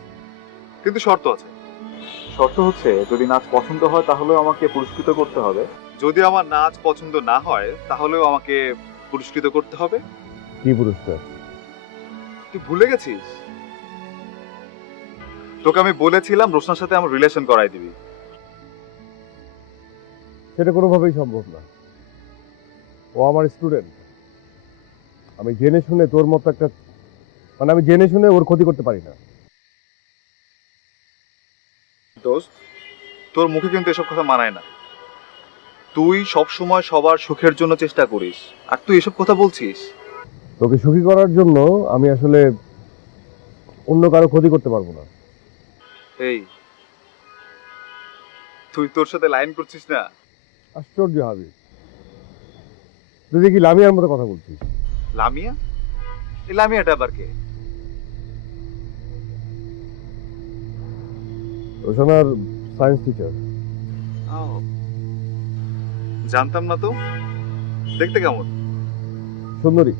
কিন্তু শর্ত আছে। শর্ত হচ্ছে যদি নাচ পছন্দ হয় তাহলেও আমাকে পুরস্কৃত করতে হবে, যদি আমার নাচ পছন্দ না হয় তাহলেও আমাকে পুরস্কৃত করতে হবে। কি পুরস্কার? তুই ভুলে গেছিস? তোকে আমি বলেছিলাম রোশনার সাথে আমার রিলেশন করাই দিবি। সেটা কোনোভাবেই সম্ভব না। ও আমার স্টুডেন্ট। আমি জেনে শুনে তোর মতো একটা, মানে আমি জেনে শুনে ওর ক্ষতি করতে পারি না। দোস্ত, তোর মুখে কিন্তু এসব কথা মানায় না। তুই সব সময় সবার সুখের জন্য চেষ্টা করিস, আর তুই এসব কথা বলছিস? তোকে সুখী করার জন্য আমি আসলে অন্য কারো ক্ষতি করতে পারবো না। এই, তুই তোর সাথে লাইন করছিস না? আশ্চর্য হাবি, তুই দেখি লামিয়ার মতো কথা বলছিস। লামিয়া? এই লামিয়াটা আবার কে? Rushanara science teacher. জানতাম না তো। দেখতে কেমন? সুন্দরী,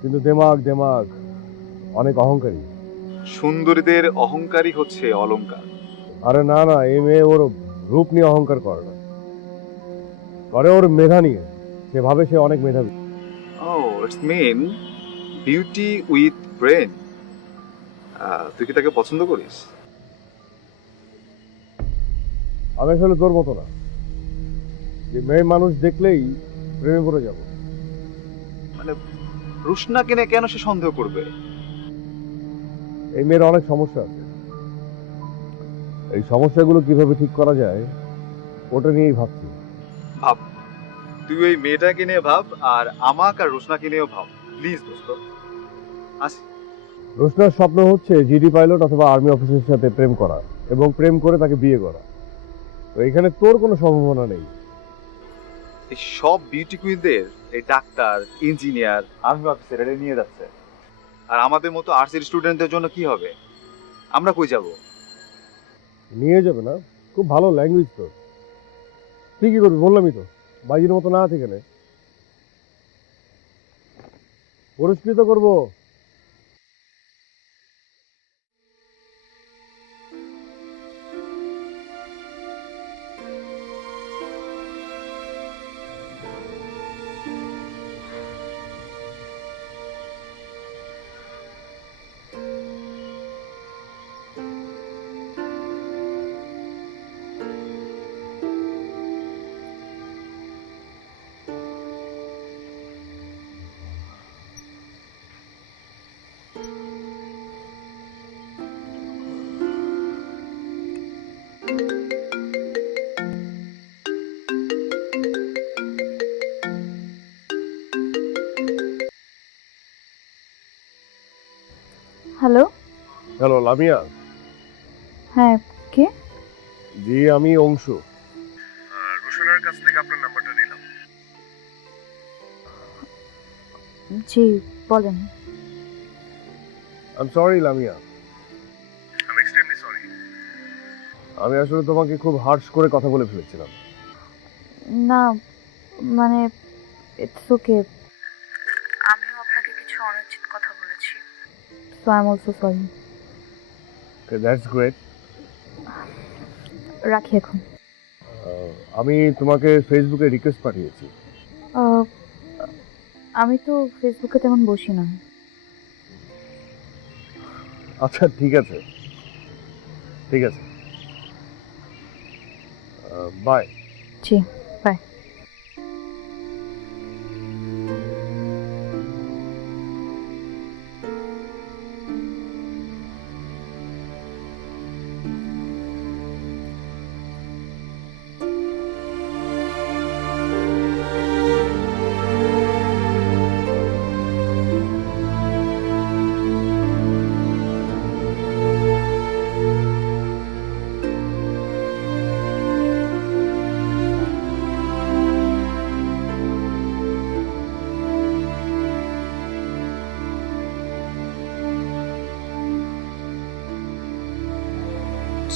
কিন্তু দেমাগ দেমাগ অনেক অহংকারী। সুন্দরীদের অহংকারই হচ্ছে অলংকার। আরে না না, এই মেয়ে ওর রূপ নিয়ে অহংকার করে না, করে ওর মেধা নিয়ে। সে ভাবে সে অনেক মেধাবী। It's mean beauty with brain. তুই কি তাকে পছন্দ করিস? আমি আসলে তোর মতো না, যে মেয়ে মানুষ দেখলেই প্রেমে পড়ে যাব। মানে রুশনা কিনে কেন সে সন্দেহ করবে? এই মেয়ের অনেক সমস্যা আছে, এই সমস্যাগুলো কিভাবে ঠিক করা যায় ওটা নিয়েই ভাবছি। ভাব, তুই ওই মেয়েটাকে নিয়ে ভাব, আর আমাকে আর রুশনাকে নিয়েও ভাব প্লিজ দোস্ত। আসি। রোশনার স্বপ্ন হচ্ছে জিডি পাইলট অথবা আর্মি অফিসারের সাথে প্রেম করা, এবং প্রেম করে তাকে বিয়ে করা। তো এখানে তোর কোনো সম্ভাবনা নেই। এই সব বিউটি কুইনদের এই ডাক্তার, ইঞ্জিনিয়ার, আর্মি অফিসার এরা নিয়ে যাচ্ছে, আর আমাদের মতো আর্টসের স্টুডেন্টদের জন্য কি হবে? আমরা কই যাব? নিয়ে যাবে না? খুব ভালো ল্যাঙ্গুয়েজ তোর। তুই কি করবি বললামই তো, বাইজির মতো না আছে এখানে। পুরস্কৃত করবো। হ্যালো। হ্যালো লামিয়া। হ্যাঁ, কে? জি, আমি অংশু। রোশনার কাছ থেকে আপনার নাম্বারটা নিলাম। জি, বলেন। I am sorry Lamia, I am extremely sorry. আমি আসলে তোমাকে খুব হার্শ করে কথা বলে ফেলেছিলাম। না, মানে ইটস ওকে। আমিও আপনাকে কিছু অনুচিত কথা বলেছি, so I am also sorry. Okay, that's great. রাখি এখন। আমি তোমাকে ফেসবুকে রিকোয়েস্ট পাঠিয়েছি। আমি তো ফেসবুকে তেমন বসি না। আচ্ছা ঠিক আছে, ঠিক আছে, বাই। G, by.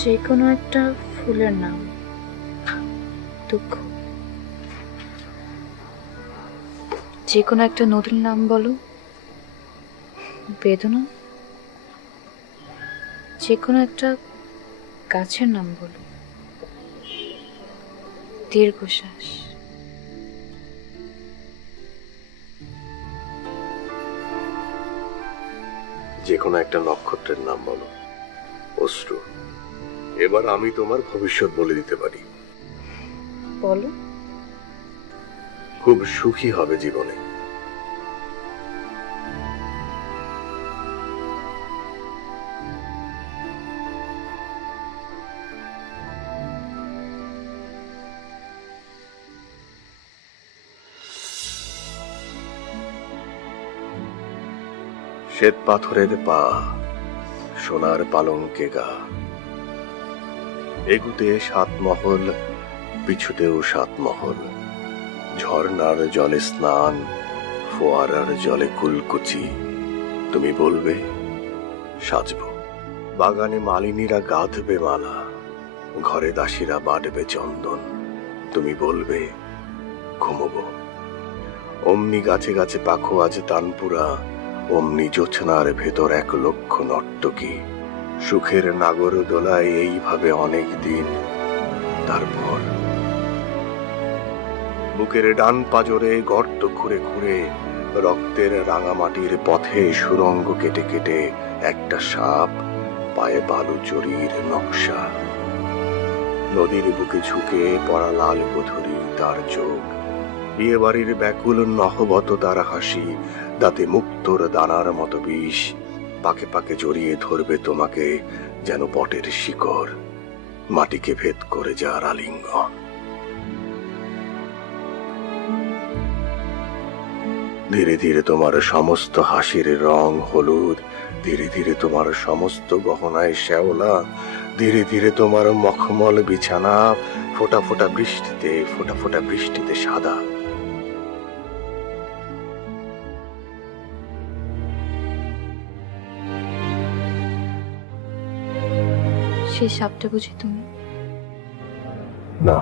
যে কোনো একটা ফুলের নাম। দুঃখ। যে কোনো একটা নদীর নাম বলো। বেদনা। যে কোনো একটা গাছের নাম বলো। দীর্ঘশ্বাস। যে কোনো একটা নক্ষত্রের নাম বলো। অশ্রু। এবার আমি তোমার ভবিষ্যৎ বলে দিতে পারি। বলো। খুব সুখী হবে জীবনে। শ্বেত পাথরের পা, সোনার পালঙ্কে গা, এগুতে 7 মহল, পিছুতেও 7 মহল। ঝর্ণার জলে স্নান, ফোয়ারার জলে কুলকুচি। তুমি বলবে সাজব। বাগানে মালিনীরা গাঁথবে মালা, ঘরে দাসীরা বাটবে চন্দন। তুমি বলবে ঘুমবো। অমনি গাছে গাছে পাখো আজ তানপুরা, অমনি জোছনার ভেতর 1 লক্ষ নর্তকী। সুখের নাগর দোলায় এইভাবে অনেক দিন। তারপর বুকের ডান পাজরে গর্ত খুঁড়ে খুঁড়ে, রক্তের রাঙামাটির পথে সুরঙ্গ কেটে কেটে, একটা সাপ, পায়ে বালু চুরির নকশা। নদীর বুকে ঝুঁকে পড়া লাল গোধূলি তার চোখ, বিয়ে বাড়ির ব্যাকুল নহবত তার হাসি, দাঁতে মুক্তোর দানার মতো বিষ। পাকে পাকে জড়িয়ে ধরবে তোমাকে যেন বটের শিকড়, মাটিকে ভেদ করে যার আলিঙ্গন। ধীরে ধীরে তোমার সমস্ত হাসির রং হলুদ, ধীরে ধীরে তোমার সমস্ত গহনায় শ্যাওলা, ধীরে ধীরে তোমার মখমল বিছানা ফোঁটা ফোঁটা বৃষ্টিতে সাদা। সেই সাপটা বুঝি তুমি? না,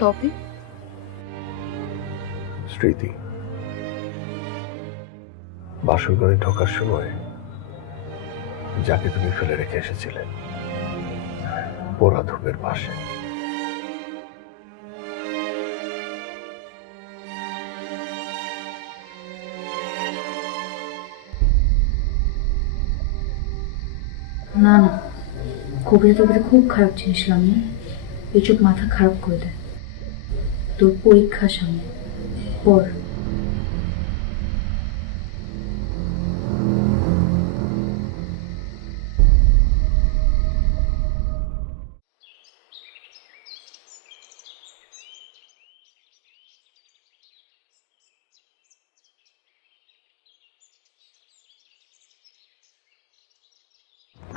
তবে স্মৃতি। বাসর ঘরে ঢোকার সময় যাকে তুমি ফেলে রেখে এসেছিলে পোড়া ধূপের পাশে। না না, কবিরা তবে খুব খারাপ জিনিস লামি। এসব মাথা খারাপ করে দেয়। তোর পরীক্ষা সামনে, পড়।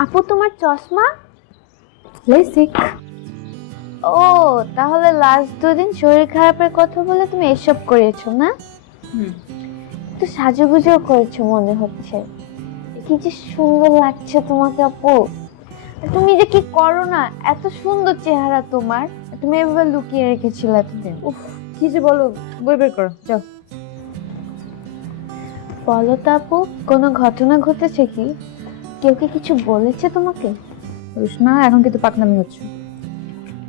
আপু তোমার চশমা? লেসিক। ও, তাহলে লাস্ট 2 দিন শরীর খারাপের কথা বলে তুমি এসব করেছো না? একটু সাজুগুজুও করেছো মনে হচ্ছে। কি যে সুন্দর লাগছে তোমাকে আপু। আর তুমি যে কি করো না, এত সুন্দর চেহারা তোমার, তুমি এভাবে লুকিয়ে রেখেছিলে এতদিন। উফ, কি যে বলো, বই বের করো, যাও। বলো তো আপু, কোনো ঘটনা ঘটেছে কি? কেউ কি কিছু বলেছে তোমাকে? না, এখন কিন্তু পাকনামি হচ্ছে।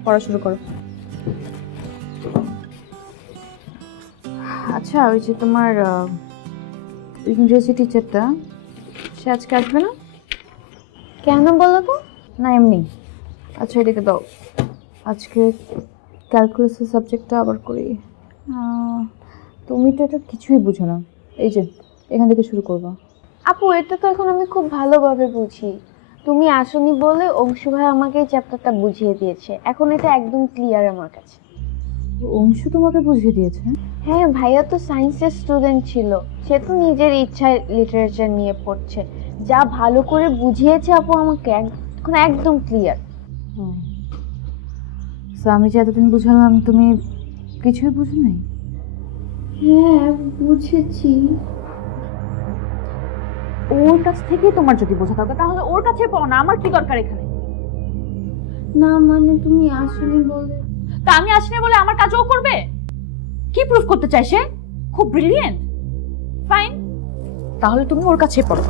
পড়া শুরু করো। আচ্ছা, ওই যে তোমার ইংরেজি টিচারটা, সে আজকে আসবে না? কেন বলো তো? না, এমনি। আচ্ছা, এদিকে দাও। আজকে ক্যালকুলাসের সাবজেক্টটা আবার করি। তুমি তো এটা কিছুই বুঝো না। এই যে এখান থেকে শুরু করবা। আপু, এটা তো এখন আমি খুব ভালোভাবে বুঝি। তুমি আসনি বলে অংশু ভাই আমাকে এই চ্যাপ্টারটা বুঝিয়ে দিয়েছে। এখন এটা একদম ক্লিয়ার আমার কাছে। অংশু তোমাকে বুঝিয়ে দিয়েছে? হ্যাঁ, ভাইয়া তো সায়েন্সের স্টুডেন্ট ছিল, সে তো নিজের ইচ্ছায় লিটারেচার নিয়ে পড়ছে। যা ভালো করে বুঝিয়েছে আপু আমাকে, এখন একদম ক্লিয়ার। আমি যে এতদিন বুঝালাম, তুমি কিছুই বুঝো নাই? হ্যাঁ, বুঝেছি। ওর কাছ থেকেই তোমার যদি বোঝা থাকে তাহলে ওর কাছে পাও না, আমার কি দরকার এখানে? না মানে তুমি আসলে বলে তা আমি আসলে বলে আমার কাজও করবে? কি প্রুফ করতে চাই সে? খুব ব্রিলিয়েন্ট। ফাইন, তাহলে তুমি ওর কাছে পড়ো,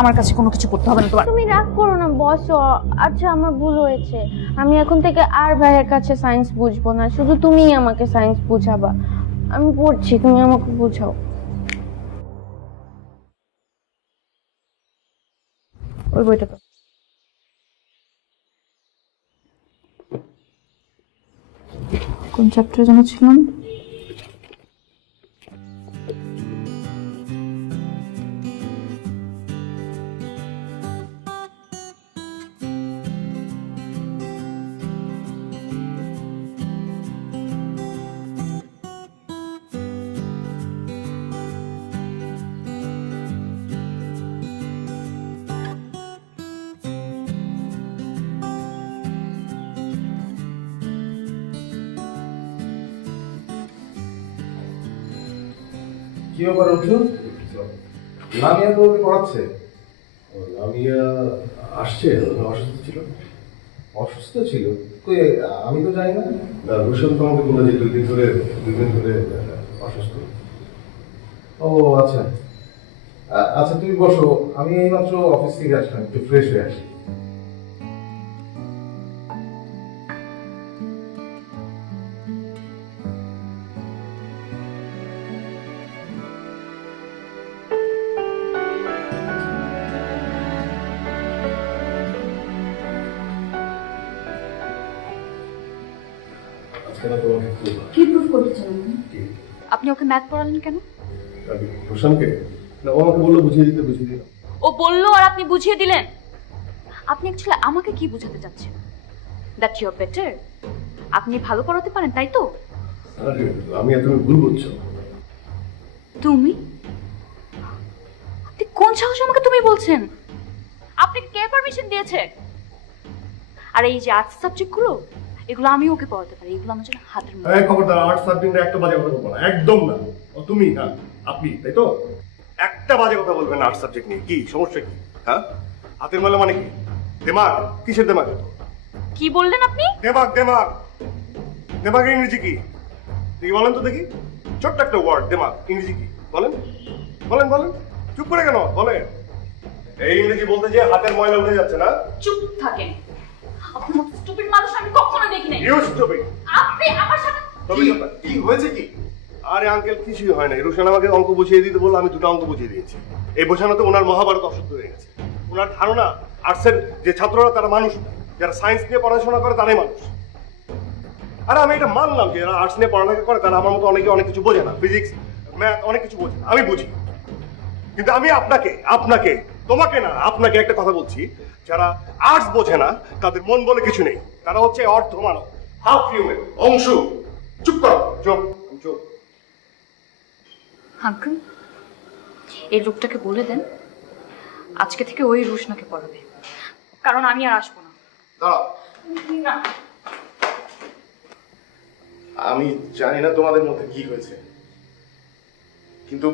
আমার কাছে কোনো কিছু করতে হবে না তোমার। তুমি রাগ করো না বসো। আচ্ছা আমার ভুল হয়েছে, আমি এখন থেকে আর ভাইয়ের কাছে সায়েন্স বুঝবো না, শুধু তুমিই আমাকে সায়েন্স বুঝাবা। আমি পড়ছি, তুমি আমাকে বুঝাও। ওই বইটা তো কোন চ্যাপ্টারে যেন ছিলাম? কি ব্যাপার উঠু? লামিয়া তো ওকে পড়াচ্ছে। লামিয়া আসছে, অসুস্থ ছিল। অসুস্থ ছিল? কই আমি তো জানি না। রোশন তো আমাকে বলে যে দুদিন ধরে অসুস্থ। ও আচ্ছা আচ্ছা, তুমি বসো, আমি এইমাত্র অফিস থেকে আসলাম, একটু ফ্রেশ হয়ে আসি। আজকে না তোমাকে কি প্রুফ করতে চান আপনি? ওকে ম্যাথ পড়ালেন কেন? রোশনকে না, ও আমাকে বললো বুঝিয়ে দিলাম। ও বললো আর আপনি বুঝিয়ে দিলেন? আপনি অ্যাকচুয়ালি আমাকে কি বোঝাতে চাচ্ছেন? That you are better. আপনি ভালো পড়াতে পারেন, তাই তো? আরে লামিয়া, তুমি ভুল বুঝছো। তুমি? আপনি কোন সাহসে আমাকে তুমি বলছেন? আপনি কে পারমিশন দিয়েছে? আর এই যে আর্টস সাবজেক্টগুলো, এগুলো আমি ওকে পড়াতে পারি, এগুলো আমার জন্য হাতের মধ্যে। এই খবরদার, আর্টস সাবজেক্টে একটা বাজে কথা বলবো না, একদম না। ও তুমি না, আপনি, তাই তো? একটা বাজে কথা বলবেন না আর্টস সাবজেক্ট নিয়ে। কি সমস্যা কি? হ্যাঁ, হাতের মেলা মানে কি? দেমাগ? কিসের দেমাগ? কি বললেন আপনি? দেমাগের ইংরেজি কি? দেখি বলেন তো দেখি, ছোট্ট একটা ওয়ার্ড দেমাগ, ইংরেজি কি বলেন? বলেন। চুপ করে কেন বলেন? এই ইংরেজি বলতে যে হাতের ময়লা উঠে যাচ্ছে না? চুপ থাকেন। আপনার মতো স্টুপিড মানুষ আমি কখনো দেখি নাই। You stupid. আপনি আমার সাথে কি হয়েছে কি? আরে আঙ্কেল, কিছুই হয় না। রোশন আমাকে অঙ্ক বুঝিয়ে দিতে বললো, আমি দুটো অঙ্ক বুঝিয়ে দিয়েছি। এই বোঝানোতে ওনার মহাভারত অসুস্থ হয়ে গেছে। ওনার ধারণা আর্টসের যে ছাত্ররা তারা মানুষ না, যারা সায়েন্স নিয়ে পড়াশোনা করে তারাই মানুষ। আরে আমি এটা মানলাম যে যারা আর্টস নিয়ে পড়ালেখা করে তারা আমার মতো অনেক কিছু বোঝে না, ফিজিক্স ম্যাথ অনেক কিছু বোঝে না, আমি বুঝি। কিন্তু আমি আপনাকে তোমাকে না, আপনাকে একটা কথা বলছি, যারা আর্টস বোঝে না তাদের মন বলে কিছু নেই, তারা হচ্ছে অর্ধ মানব, হাফ হিউম্যান, অংশ। চুপ করো, চুপ। আঙ্কেল, এই লোকটাকে বলে দেন আজকে থেকে ওই রুশনাকে পড়াবে, কারণ আমি আর আসবো না। দাঁড়াও, না। আমি জানি না তোমাদের মধ্যে কি হয়েছে, কিন্তু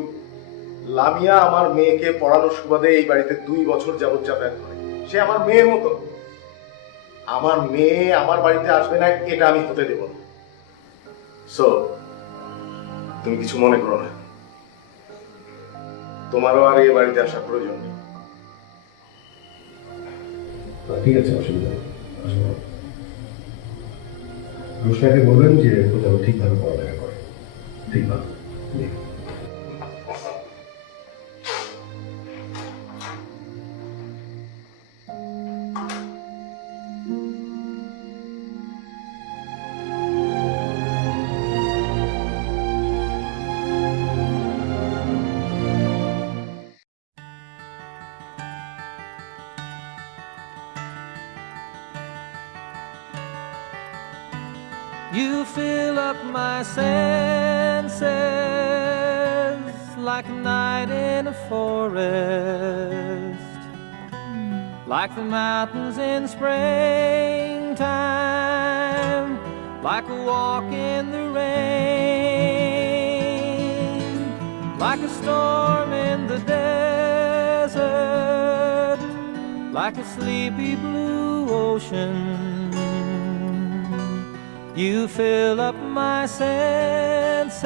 লামিয়া আমার মেয়েকে পড়ানোর সুবাদে এই বাড়িতে 2 বছর যাবত যাতায়াত করে। সে আমার মেয়ের মতো। আমার মেয়ে আমার বাড়িতে আসবে না, এটা আমি হতে দেব না। সো তুমি কিছু মনে করো না, তোমারও আর এই বাড়িতে আসার প্রয়োজন নেই। ঠিক আছে, অসুবিধা নেই। রোশনাকে বলবেন যে ও যেন ঠিকভাবে পড়ালেখা করে। ঠিক না? You fill up my senses like a night in a forest, like the mountains in springtime, like a walk in the rain, like a storm in the desert, like a sleepy blue ocean. You fill up my senses.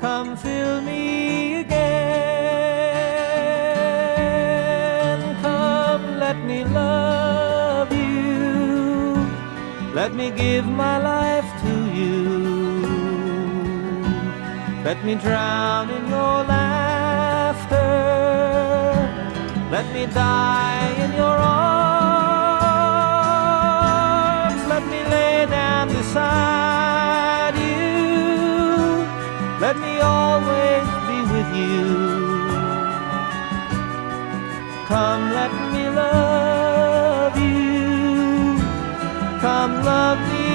Come fill me again. Come, let me love you. Let me give my life to you. Let me drown in your laughter. Let me die in your arms. Let me lay down beside you. Let me always be with you. Come, let me love you. Come, love me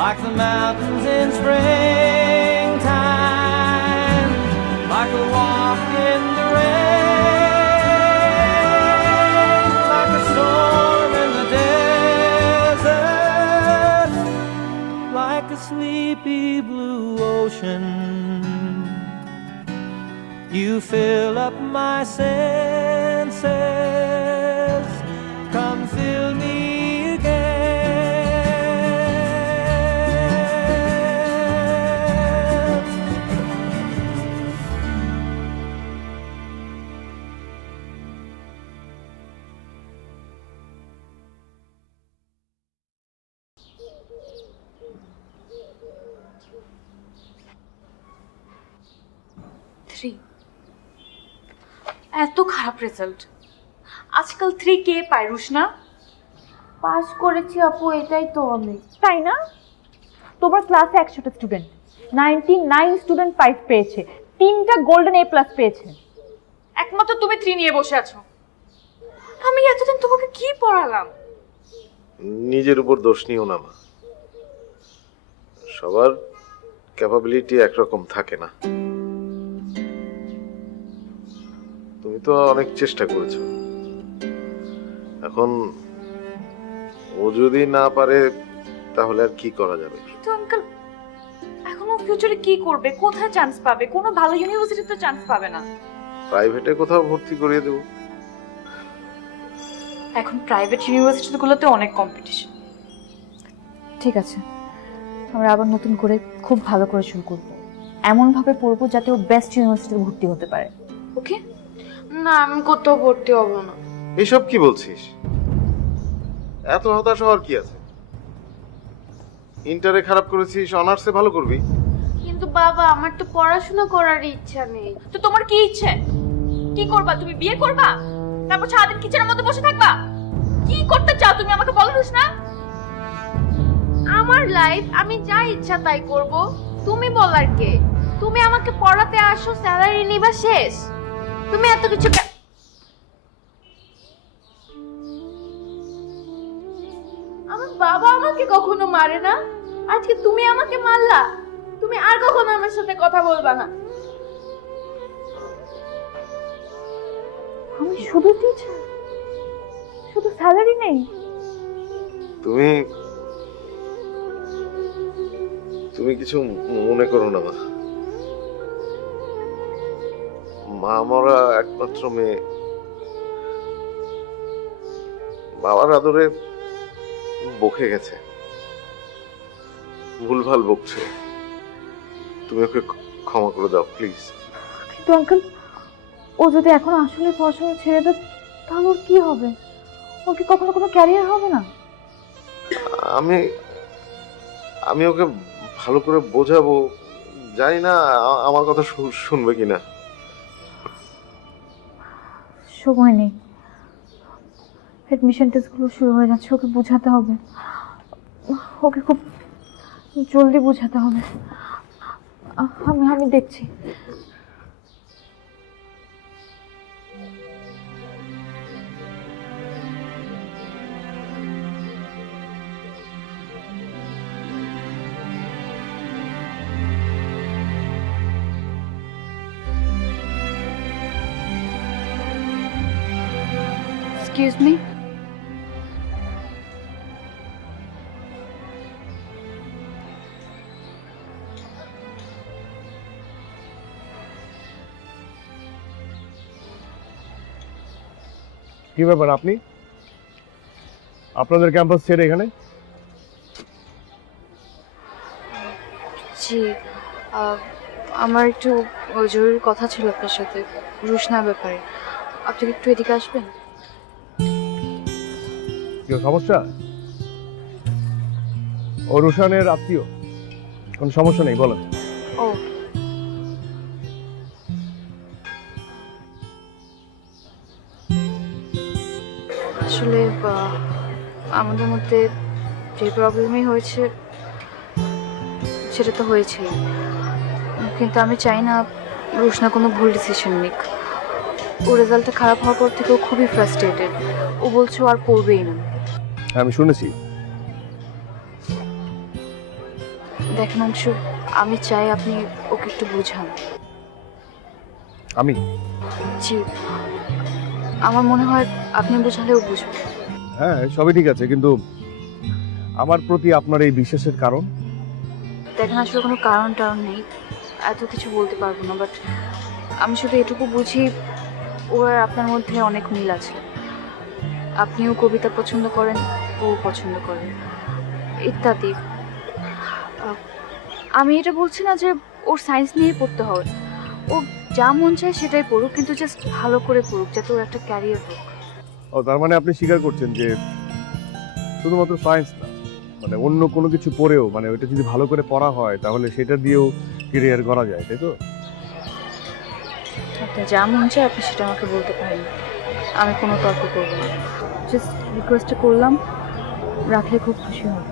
like the mountains in springtime, like a walk in the rain, like a storm in the desert, like a sleepy blue ocean. You fill up my senses. Come fill me এত খারাপ result আজকাল 3 কে পায় Rushna? Pass করেছি আপু, এটাই তো অনেক। তাই না? তোমার ক্লাসে 100টা স্টুডেন্ট, 99 স্টুডেন্ট 5 পেয়েছে, 3টা গোল্ডেন A+ পেয়েছে, একমাত্র তুমি 3 নিয়ে বসে আছো। আমি এতদিন তোমাকে কি পড়ালাম? নিজের উপর দোষ নিও না মা, সবার ক্যাপাবিলিটি একরকম থাকে না। তুমি তো অনেক চেষ্টা করেছো, এখন ও যদি না পারে তাহলে আর কি করা যাবে? তো আঙ্কেল এখন ও ফিউচারে কি করবে, কোথায় চান্স পাবে? কোনো ভালো ইউনিভার্সিটিতে চান্স পাবে না। প্রাইভেটে কোথাও ভর্তি করিয়ে দেবো। এখন প্রাইভেট ইউনিভার্সিটিগুলোতে অনেক কম্পিটিশন। ঠিক আছে, আমরা আবার নতুন করে খুব ভালো করে শুরু করব, এমন ভাবে পড়বো যাতে ও বেস্ট ইউনিভার্সিটিতে ভর্তি হতে পারে। ওকে? না, আমি কোথাও ভর্তি হব না। এসব কি বলছিস? এত হতাশ হওয়ার কি আছে? ইন্টারে খারাপ করেছিস, অনার্সে ভালো করবি। কিন্তু বাবা, আমার তো পড়াশোনা করার ইচ্ছা নেই। তো তোমার কি ইচ্ছে? কি করবা তুমি? বিয়ে করবা, তারপর সারাদিন কিচেনের মধ্যে বসে থাকবা? কি করতে চাও তুমি আমাকে বলো না? আমার লাইফ, আমি যা ইচ্ছা তাই করব। তুমি বলার কে? তুমি আমাকে পড়াতে আসো, স্যালারি নিবা, শেষ। তুমি এত কিছু আমার বাবা আমাকে কখনো মারে না, আজকে তুমি আমাকে মারলা। তুমি আর কখনো আমার সাথে কথা বলবা না। আমি শুধু টিচার, শুধু স্যালারি নেই। তুমি কিছু মনে করো না মা, মা মরা একমাত্র মেয়ে, বাবার আদরে বকে গেছে, ভুলভাল বকছে, তুমি ওকে ক্ষমা করে দাও প্লিজ। কিন্তু আঙ্কেল, ও যদি এখন আসলে পড়াশোনা ছেড়ে দেয় তাহলে ওর কি হবে? ওর কি কখনো কোনো ক্যারিয়ার হবে না? আমি ওকে ভালো করে বোঝাবো, জানি না আমার কথা শুনবে কিনা। সময় নেই, অ্যাডমিশন টেস্টগুলো শুরু হয়ে যাচ্ছে, ওকে বোঝাতে হবে, ওকে খুব জলদি বোঝাতে হবে। আমি আমি দেখছি। Excuse me? কি ব্যাপার আপনি আপনাদের ক্যাম্পাস ছেড়ে এখানে? জি, আমার একটু জরুরি কথা ছিল আপনার সাথে, রুশনার ব্যাপারে। আপনি কি একটু এদিকে আসবেন? কি সমস্যা? ও রুশানের আত্মীয়, কোনো সমস্যা নেই, বলেন। ও, আসলে আমাদের মধ্যে যে প্রবলেমই হয়েছে সেটা তো হয়েছেই, কিন্তু আমি চাই না রুশনা কোনো ভুল ডিসিশন নিক। ও রেজাল্টটা খারাপ হওয়ার পর থেকে ও খুবই ফ্রাস্ট্রেটেড। ও বলছে ও আর পড়বেই না। আমি শুনেছি। দেখেন অংশু, আমি চাই আপনি ওকে একটু বুঝান। আমি? জি, আমার মনে হয় আপনি বুঝালেও বুঝবে। হ্যাঁ, সবই ঠিক আছে, কিন্তু আমার প্রতি আপনার এই বিশ্বাসের কারণ? দেখেন আসলে কোনো কারণ টারণ নেই, এত কিছু বলতে পারবো না, বাট আমি শুধু এটুকু বুঝি ওর আর আপনার মধ্যে অনেক মিল আছে। আপনিও কবিতা পছন্দ করেন, ও পছন্দ করেন, ইত্যাদি। আমি এটা বলছি না যে ওর সায়েন্স নিয়েই পড়তে হবে, ও যা মন চায় সেটাই পড়ুক, কিন্তু জাস্ট ভালো করে পড়ুক, যাতে ওর একটা ক্যারিয়ার হোক। ও, তার মানে আপনি স্বীকার করছেন যে শুধুমাত্র সায়েন্স না, মানে অন্য কোনো কিছু পড়েও, মানে ওইটা যদি ভালো করে পড়া হয় তাহলে সেটা দিয়েও ক্যারিয়ার করা যায়, তাই তো? আপনার যা মন চায় আপনি সেটা আমাকে বলতে পারেন, আমি কোনো তর্ক করবো না। জাস্ট রিকোয়েস্টটা করলাম, রাখলে খুব খুশি হব।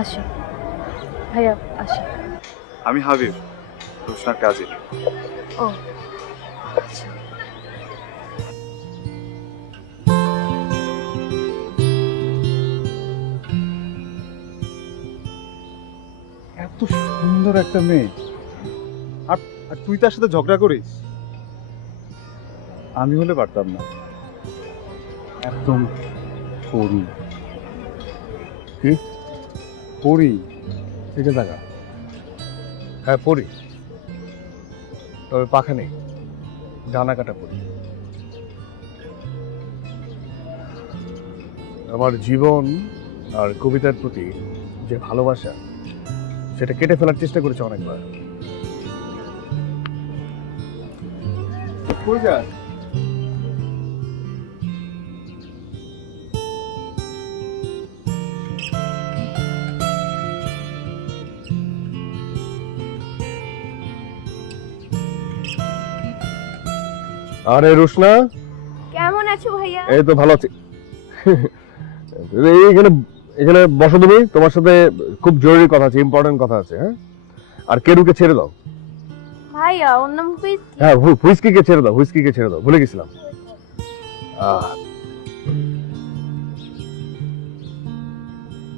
আসি ভাইয়া, আসি। আমি হাবিব, রুশনার কাজে। ও আচ্ছা। এত সুন্দর একটা মেয়ে, আর আর তুই তার সাথে ঝগড়া করিস? আমি হলে পারতাম না। একদম পরি। কি পরি। থেকে থাকা? হ্যাঁ, পড়ি, তবে পাখা নেই, ডানা কাটা পড়ি। আমার জীবন আর কবিতার প্রতি যে ভালোবাসা, সেটা কেটে ফেলার চেষ্টা করেছে অনেকবার। কই যাস? আরে রুশনা, কেমন আছো ভাইয়া? এই তো ভালো আছি। এখানে এখানে বসো, তুমি, তোমার সাথে খুব জরুরি কথা আছে, ইম্পর্টেন্ট কথা আছে। হ্যাঁ, আর কেরুকে ছেড়ে দাও। ভাইয়া ওর নাম হ্যাঁ, হুইস্কিকে ছেড়ে দাও, হুইস্কিকে ছেড়ে দাও, ভুলে গেছিলাম।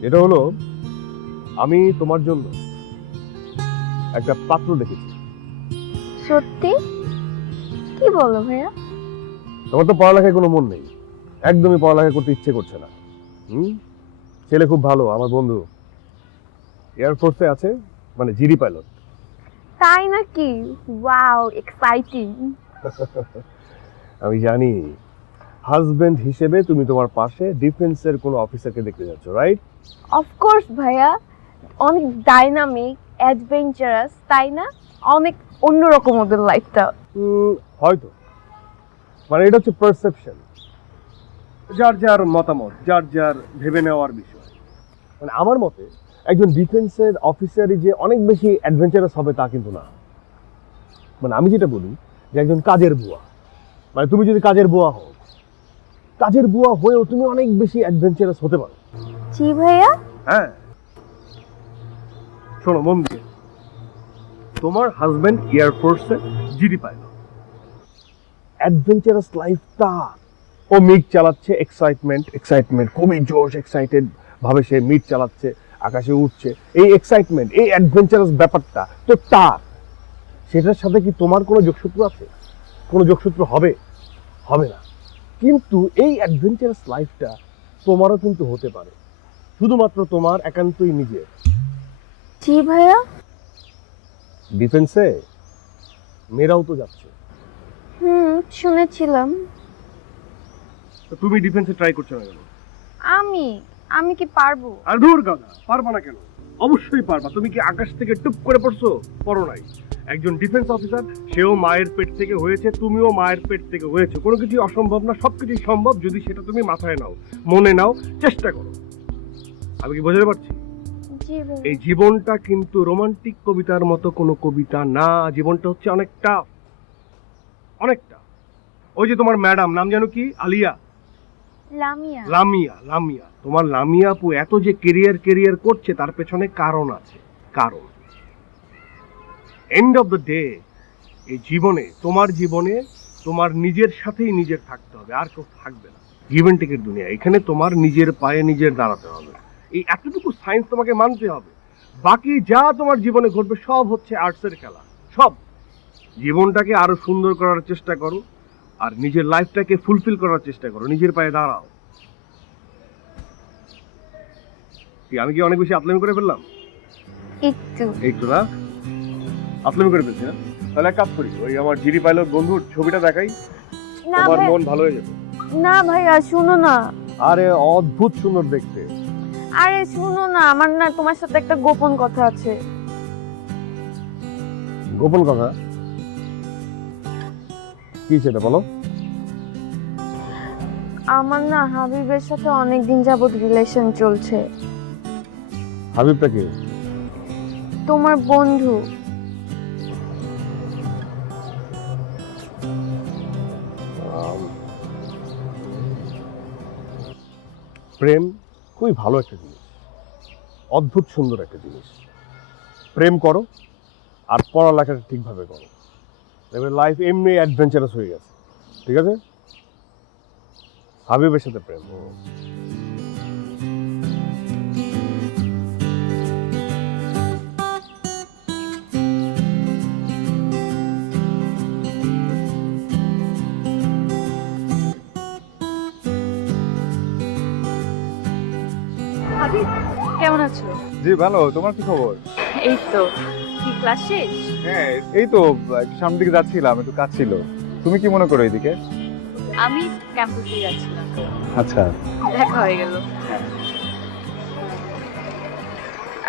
এটা হলো, আমি তোমার জন্য একটা পাত্র দেখেছি। সত্যি? কি বলো ভাইয়া? তোমার তো পড়ালেখায় কোনো মন নেই, একদমই পড়ালেখা করতে ইচ্ছে করছে না। ছেলে খুব ভালো, আমার বন্ধু, এয়ারফোর্সে আছে, মানে জিডি পাইলট। তাই নাকি? Wow, exciting. আমি জানি হাজবেন্ড হিসেবে তুমি তোমার পাশে ডিফেন্সের কোনো অফিসারকে দেখতে যাচ্ছ, রাইট? অফকোর্স ভাইয়া, অনেক ডাইনামিক, অ্যাডভেঞ্চারাস, তাই না? অনেক অন্যরকম ওদের লাইফটা। হয়তো, মানে এটা হচ্ছে পারসেপশন, যার যার মতামত, যার যার ভেবে নেওয়ার বিষয়। মানে আমার মতে একজন ডিফেন্সের অফিসারই যে অনেক বেশি অ্যাডভেঞ্চারাস হবে তা কিন্তু না। মানে আমি যেটা বলি যে একজন কাজের বুয়া, মানে তুমি যদি কাজের বুয়া হও, কাজের বুয়া হয়েও তুমি অনেক বেশি অ্যাডভেঞ্চারাস হতে পারো। জি ভাইয়া। হ্যাঁ, শোনো মন দিয়ে, তোমার হাজবেন্ড এয়ারফোর্সে জিডি পাইলট, অ্যাডভেঞ্চারাস লাইফ তার। ও মিগ চালাচ্ছে, এক্সাইটমেন্ট, খুবই জোশ, এক্সাইটেড ভাবে সে মিগ চালাচ্ছে, আকাশে উঠছে। এই এক্সাইটমেন্ট, এই অ্যাডভেঞ্চারাস ব্যাপারটা তো তার। সেটার সাথে কি তোমার কোনো যোগসূত্র আছে? কোনো যোগসূত্র হবে? হবে না। কিন্তু এই অ্যাডভেঞ্চারাস লাইফটা তোমারও কিন্তু হতে পারে, শুধুমাত্র তোমার একান্তই নিজের। জি ভাইয়া। ডিফেন্সে মেয়েরাও তো যাচ্ছে, শুনেছিলাম। তো তুমি ডিফেন্সে ট্রাই করছো না কেন? আমি কি পারবো? আর দূর গাধা, পারবা না কেন? অবশ্যই পারবা। তুমি কি আকাশ থেকে টুপ করে পড়ছো? পড়ো নাই। একজন ডিফেন্স অফিসার, সেও মায়ের পেট থেকে হয়েছে, তুমিও মায়ের পেট থেকে হয়েছে। কোনো কিছুই অসম্ভব না, সবকিছুই সম্ভব যদি সেটা তুমি মাথায় নাও, মনে নাও, চেষ্টা করো। আমি কি বোঝাতে পারছি? জি ভাইয়া। এই জীবনটা কিন্তু রোমান্টিক কবিতার মতো কোনো কবিতা না। জীবনটা হচ্ছে অনেকটা। ওই যে তোমার ম্যাডাম, নাম জানো কি? আলিয়া, লামিয়া। তোমার লামিয়া আপু এত যে কেরিয়ার করছে, তার পেছনে কারণ আছে। কারণ এন্ড অফ দ্য ডে, এই জীবনে তোমার নিজের সাথেই নিজের থাকতে হবে, আর কেউ থাকবে না। গিভ এন্ড টেকের দুনিয়া, এখানে তোমার নিজের পায়ে নিজের দাঁড়াতে হবে। এই এতটুকু সায়েন্স তোমাকে মানতে হবে। বাকি যা তোমার জীবনে ঘটবে সব হচ্ছে আর্টসের খেলা। সব জীবনটাকে আরো সুন্দর করার চেষ্টা করো, আর নিজের লাইফটাকে ফুলফিল করার চেষ্টা করো, নিজের পায়ে দাঁড়াও। আমি কি অনেক বেশি আপলামি করে ফেললাম? একটু না আপলামি করে ফেলছি না? তাহলে এক কাজ করি, ওই আমার জিডি পাইলট বন্ধুর ছবিটা দেখাই, তোমার মন ভালো হয়ে যাবে। না ভাইয়া, শুনো না। আরে অদ্ভুত সুন্দর দেখতে। আরে শুনো না, আমার না তোমার সাথে একটা গোপন কথা আছে। গোপন কথা? কি সেটা বলো। আমার না হাবিবের সাথে অনেকদিন যাবত রিলেশন চলছে। হাবিবটা কে? তোমার বন্ধু। প্রেম খুবই ভালো একটা জিনিস, অদ্ভুত সুন্দর একটা জিনিস। প্রেম করো আর পড়ালেখাটা ঠিকভাবে করো, এবার লাইফ এমনি অ্যাডভেঞ্চারাস হয়ে গেছে। ঠিক আছে? হাবিবের সাথে প্রেম। হাবিব, কেমন আছো? জি ভালো, তোমার কি খবর? এই তো। কি ক্লাস শেষ? হ্যাঁ এই তো একটু সামনের দিকে যাচ্ছিলাম, একটু কাজ ছিল। তুমি কি মনে করো এইদিকে? আমি ক্যাম্পাসে যাচ্ছিলাম, আচ্ছা। দেখা হয়ে গেল।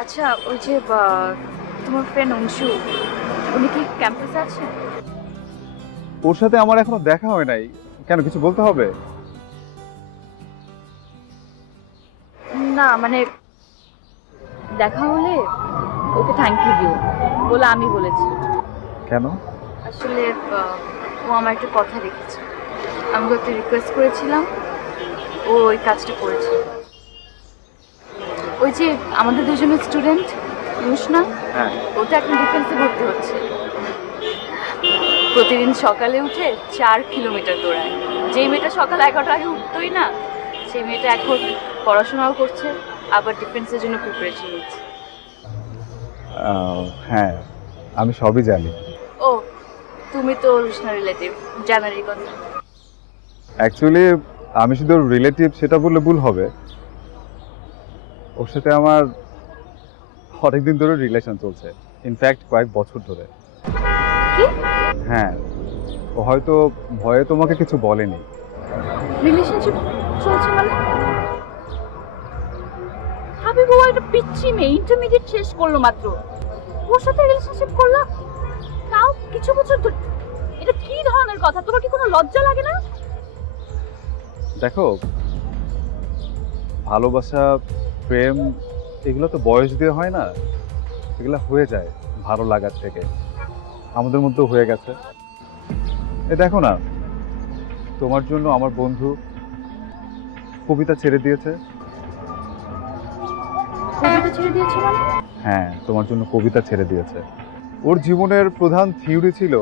আচ্ছা, ওই যে তোমার ফ্রেন্ড অংশু, উনি কি ক্যাম্পাসে আছেন? ওর সাথে আমার এখনো দেখা হয় নাই। কেন, কিছু বলতে হবে? না মানে দেখা হলে ওকে থ্যাংক ইউ দিও বলে আমি বলেছি। কেন? আসলে ও আমার একটা কথা রেখেছে, আমি ওকে রিকোয়েস্ট করেছিলাম, ও ওই কাজটা করেছে। ওই যে আমাদের দুজনের স্টুডেন্ট রুশনা, হ্যাঁ। ওটা এখন ডিফেন্সে ভর্তি হচ্ছে। প্রতিদিন সকালে উঠে 4 কিলোমিটার দৌড়ায়। যেই মেয়েটা সকাল 11টার আগে উঠতোই না, সেই মেয়েটা এখন পড়াশোনাও করছে, আবার ডিফেন্সের জন্য প্রিপারেশন নিচ্ছে। হ্যাঁ আমি সবই জানি। ও, তুমি তো রুশনা রিলেটিভ, জানারই কথা। অ্যাকচুয়ালি আমি শুধু রিলেটিভ সেটা বললে ভুল হবে। ওর সাথে আমার অনেকদিন ধরে রিলেশন চলছে, ইনফ্যাক্ট কয়েক বছর ধরে। কি? হ্যাঁ, ও হয়তো ভয়ে তোমাকে কিছু বলেনি। রিলেশনশিপ চলছে মানে? হাবিব, ও একটা পিচ্ছি মেয়ে, ইন্টারমিডিয়েট শেষ করলো মাত্র, ওর সাথে রিলেশনশিপ করলা, তাও কিছু বছর ধরে। এটা কি ধরনের কথা? তোমার কি কোনো লজ্জা লাগে না? দেখো, ভালোবাসা, প্রেম, এগুলো তো বয়স দিয়ে হয় না, এগুলো হয়ে যায় ভালো লাগার থেকে। আমাদের মধ্যেও হয়ে গেছে। এ দেখো না, তোমার জন্য আমার বন্ধু কবিতা ছেড়ে দিয়েছে। কবিতা ছেড়ে দিয়েছে মানে? হ্যাঁ, তোমার জন্য কবিতা ছেড়ে দিয়েছে। ওর জীবনের প্রধান থিওরি ছিল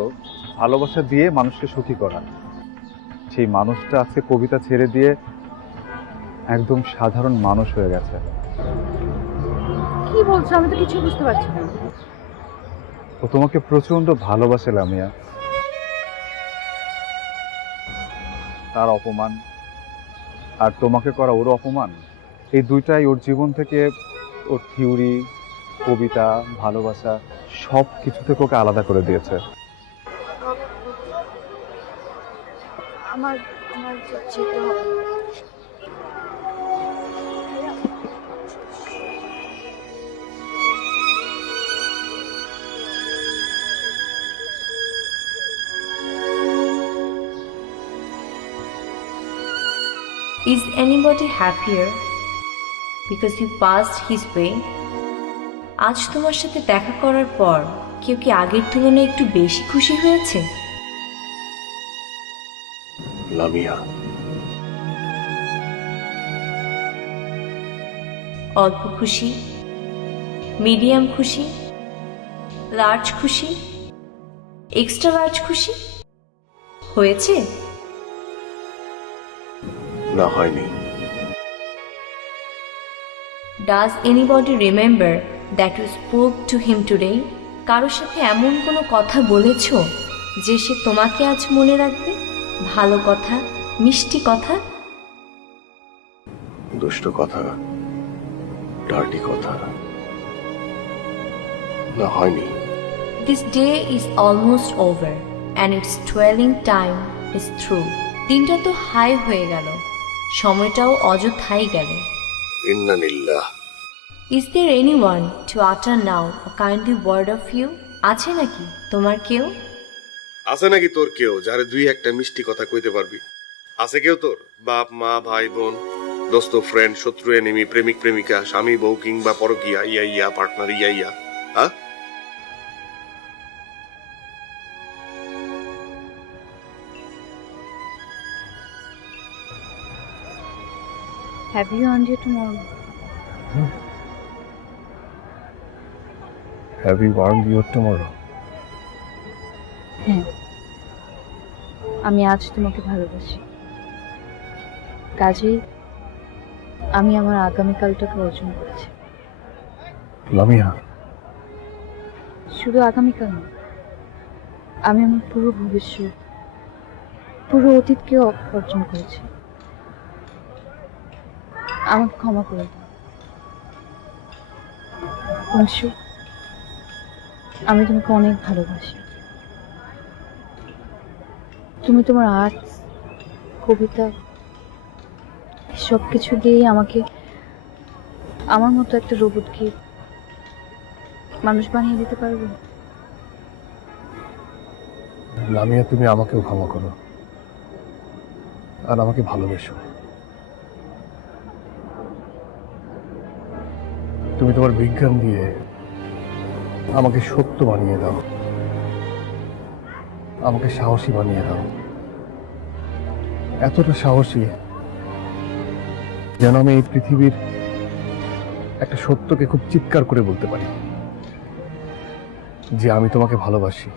ভালোবাসা দিয়ে মানুষকে সুখী করা। সেই মানুষটা আজকে কবিতা ছেড়ে দিয়ে একদম সাধারণ মানুষ হয়ে গেছে। কি বলছো? আমি তো কিছু বুঝতে পারছি না। ও তোমাকে প্রচন্ড ভালোবাসে লামিয়া। তার অপমান আর তোমাকে করা ওর অপমান, এই দুইটাই ওর জীবন থেকে, ওর থিওরি, কবিতা, ভালোবাসা সব কিছু থেকে ওকে আলাদা করে দিয়েছে। আমার যেতে হবে। Is anybody happier because you passed his way? আজ তোমার সাথে দেখা করার পর কেউ কি আগের তুলনায় একটু বেশি খুশি হয়েছে? লামিয়া, অল্প খুশি, মিডিয়াম খুশি, লার্জ খুশি, এক্সট্রা লার্জ খুশি হয়েছে? না হয়নি। Does anybody remember that you spoke to him today? কারোর সাথে এমন কোনো কথা বলেছো যে সে তোমাকে আজ মনে রাখবে? ভালো কথা, মিষ্টি কথা? দুষ্ট কথা, ডার্টি কথা, না হয়নি। This day is almost over and its dwelling time is through. দিনটা তো হাই হয়ে গেল, সময়টাও অযথাই গেল। ইন্নানিল্লাহ। Is there anyone to utter now a kindly word of you? আছে নাকি তোমার কেউ? আছে নাকি তোর কেউ যারে দুই একটা মিষ্টি কথা কইতে পারবি? আছে কেউ তোর? বাপ মা, ভাই বোন, দোস্ত, ফ্রেন্ড, শত্রু, এনিমি, প্রেমিক প্রেমিকা, স্বামী বউ কিংবা পরকিয়া, ইয়া পার্টনার, ইয়া হ্যাঁ? Have you earned your tomorrow? Have you earned your tomorrow? হ্যাঁ, আমি আজ তোমাকে ভালোবাসি, কাজেই আমি আমার আগামীকালটাকে অর্জন করেছি। লামিয়া, শুধু আগামীকাল না, আমি আমার পুরো ভবিষ্যৎ, পুরো অতীতকেও অর্জন করেছি। আমাকে ক্ষমা করে দাও অংশু, আমি তোমাকে অনেক ভালোবাসি। তুমি তোমার আর্ট, কবিতা সব কিছু দিয়েই আমাকে আমার মতো একটা রোবটকে মানুষ বানিয়ে দিতে পারবে। লামিয়া, তুমি আমাকেও ক্ষমা করো আর আমাকে ভালোবেসো। তুমি তোমার বিজ্ঞান দিয়ে আমাকে সত্য বানিয়ে দাও, আমাকে সাহসী বানিয়ে দাও, এতটা সাহসী যেন আমি এই পৃথিবীর একটা সত্যকে খুব চিৎকার করে বলতে পারি যে আমি তোমাকে ভালোবাসি।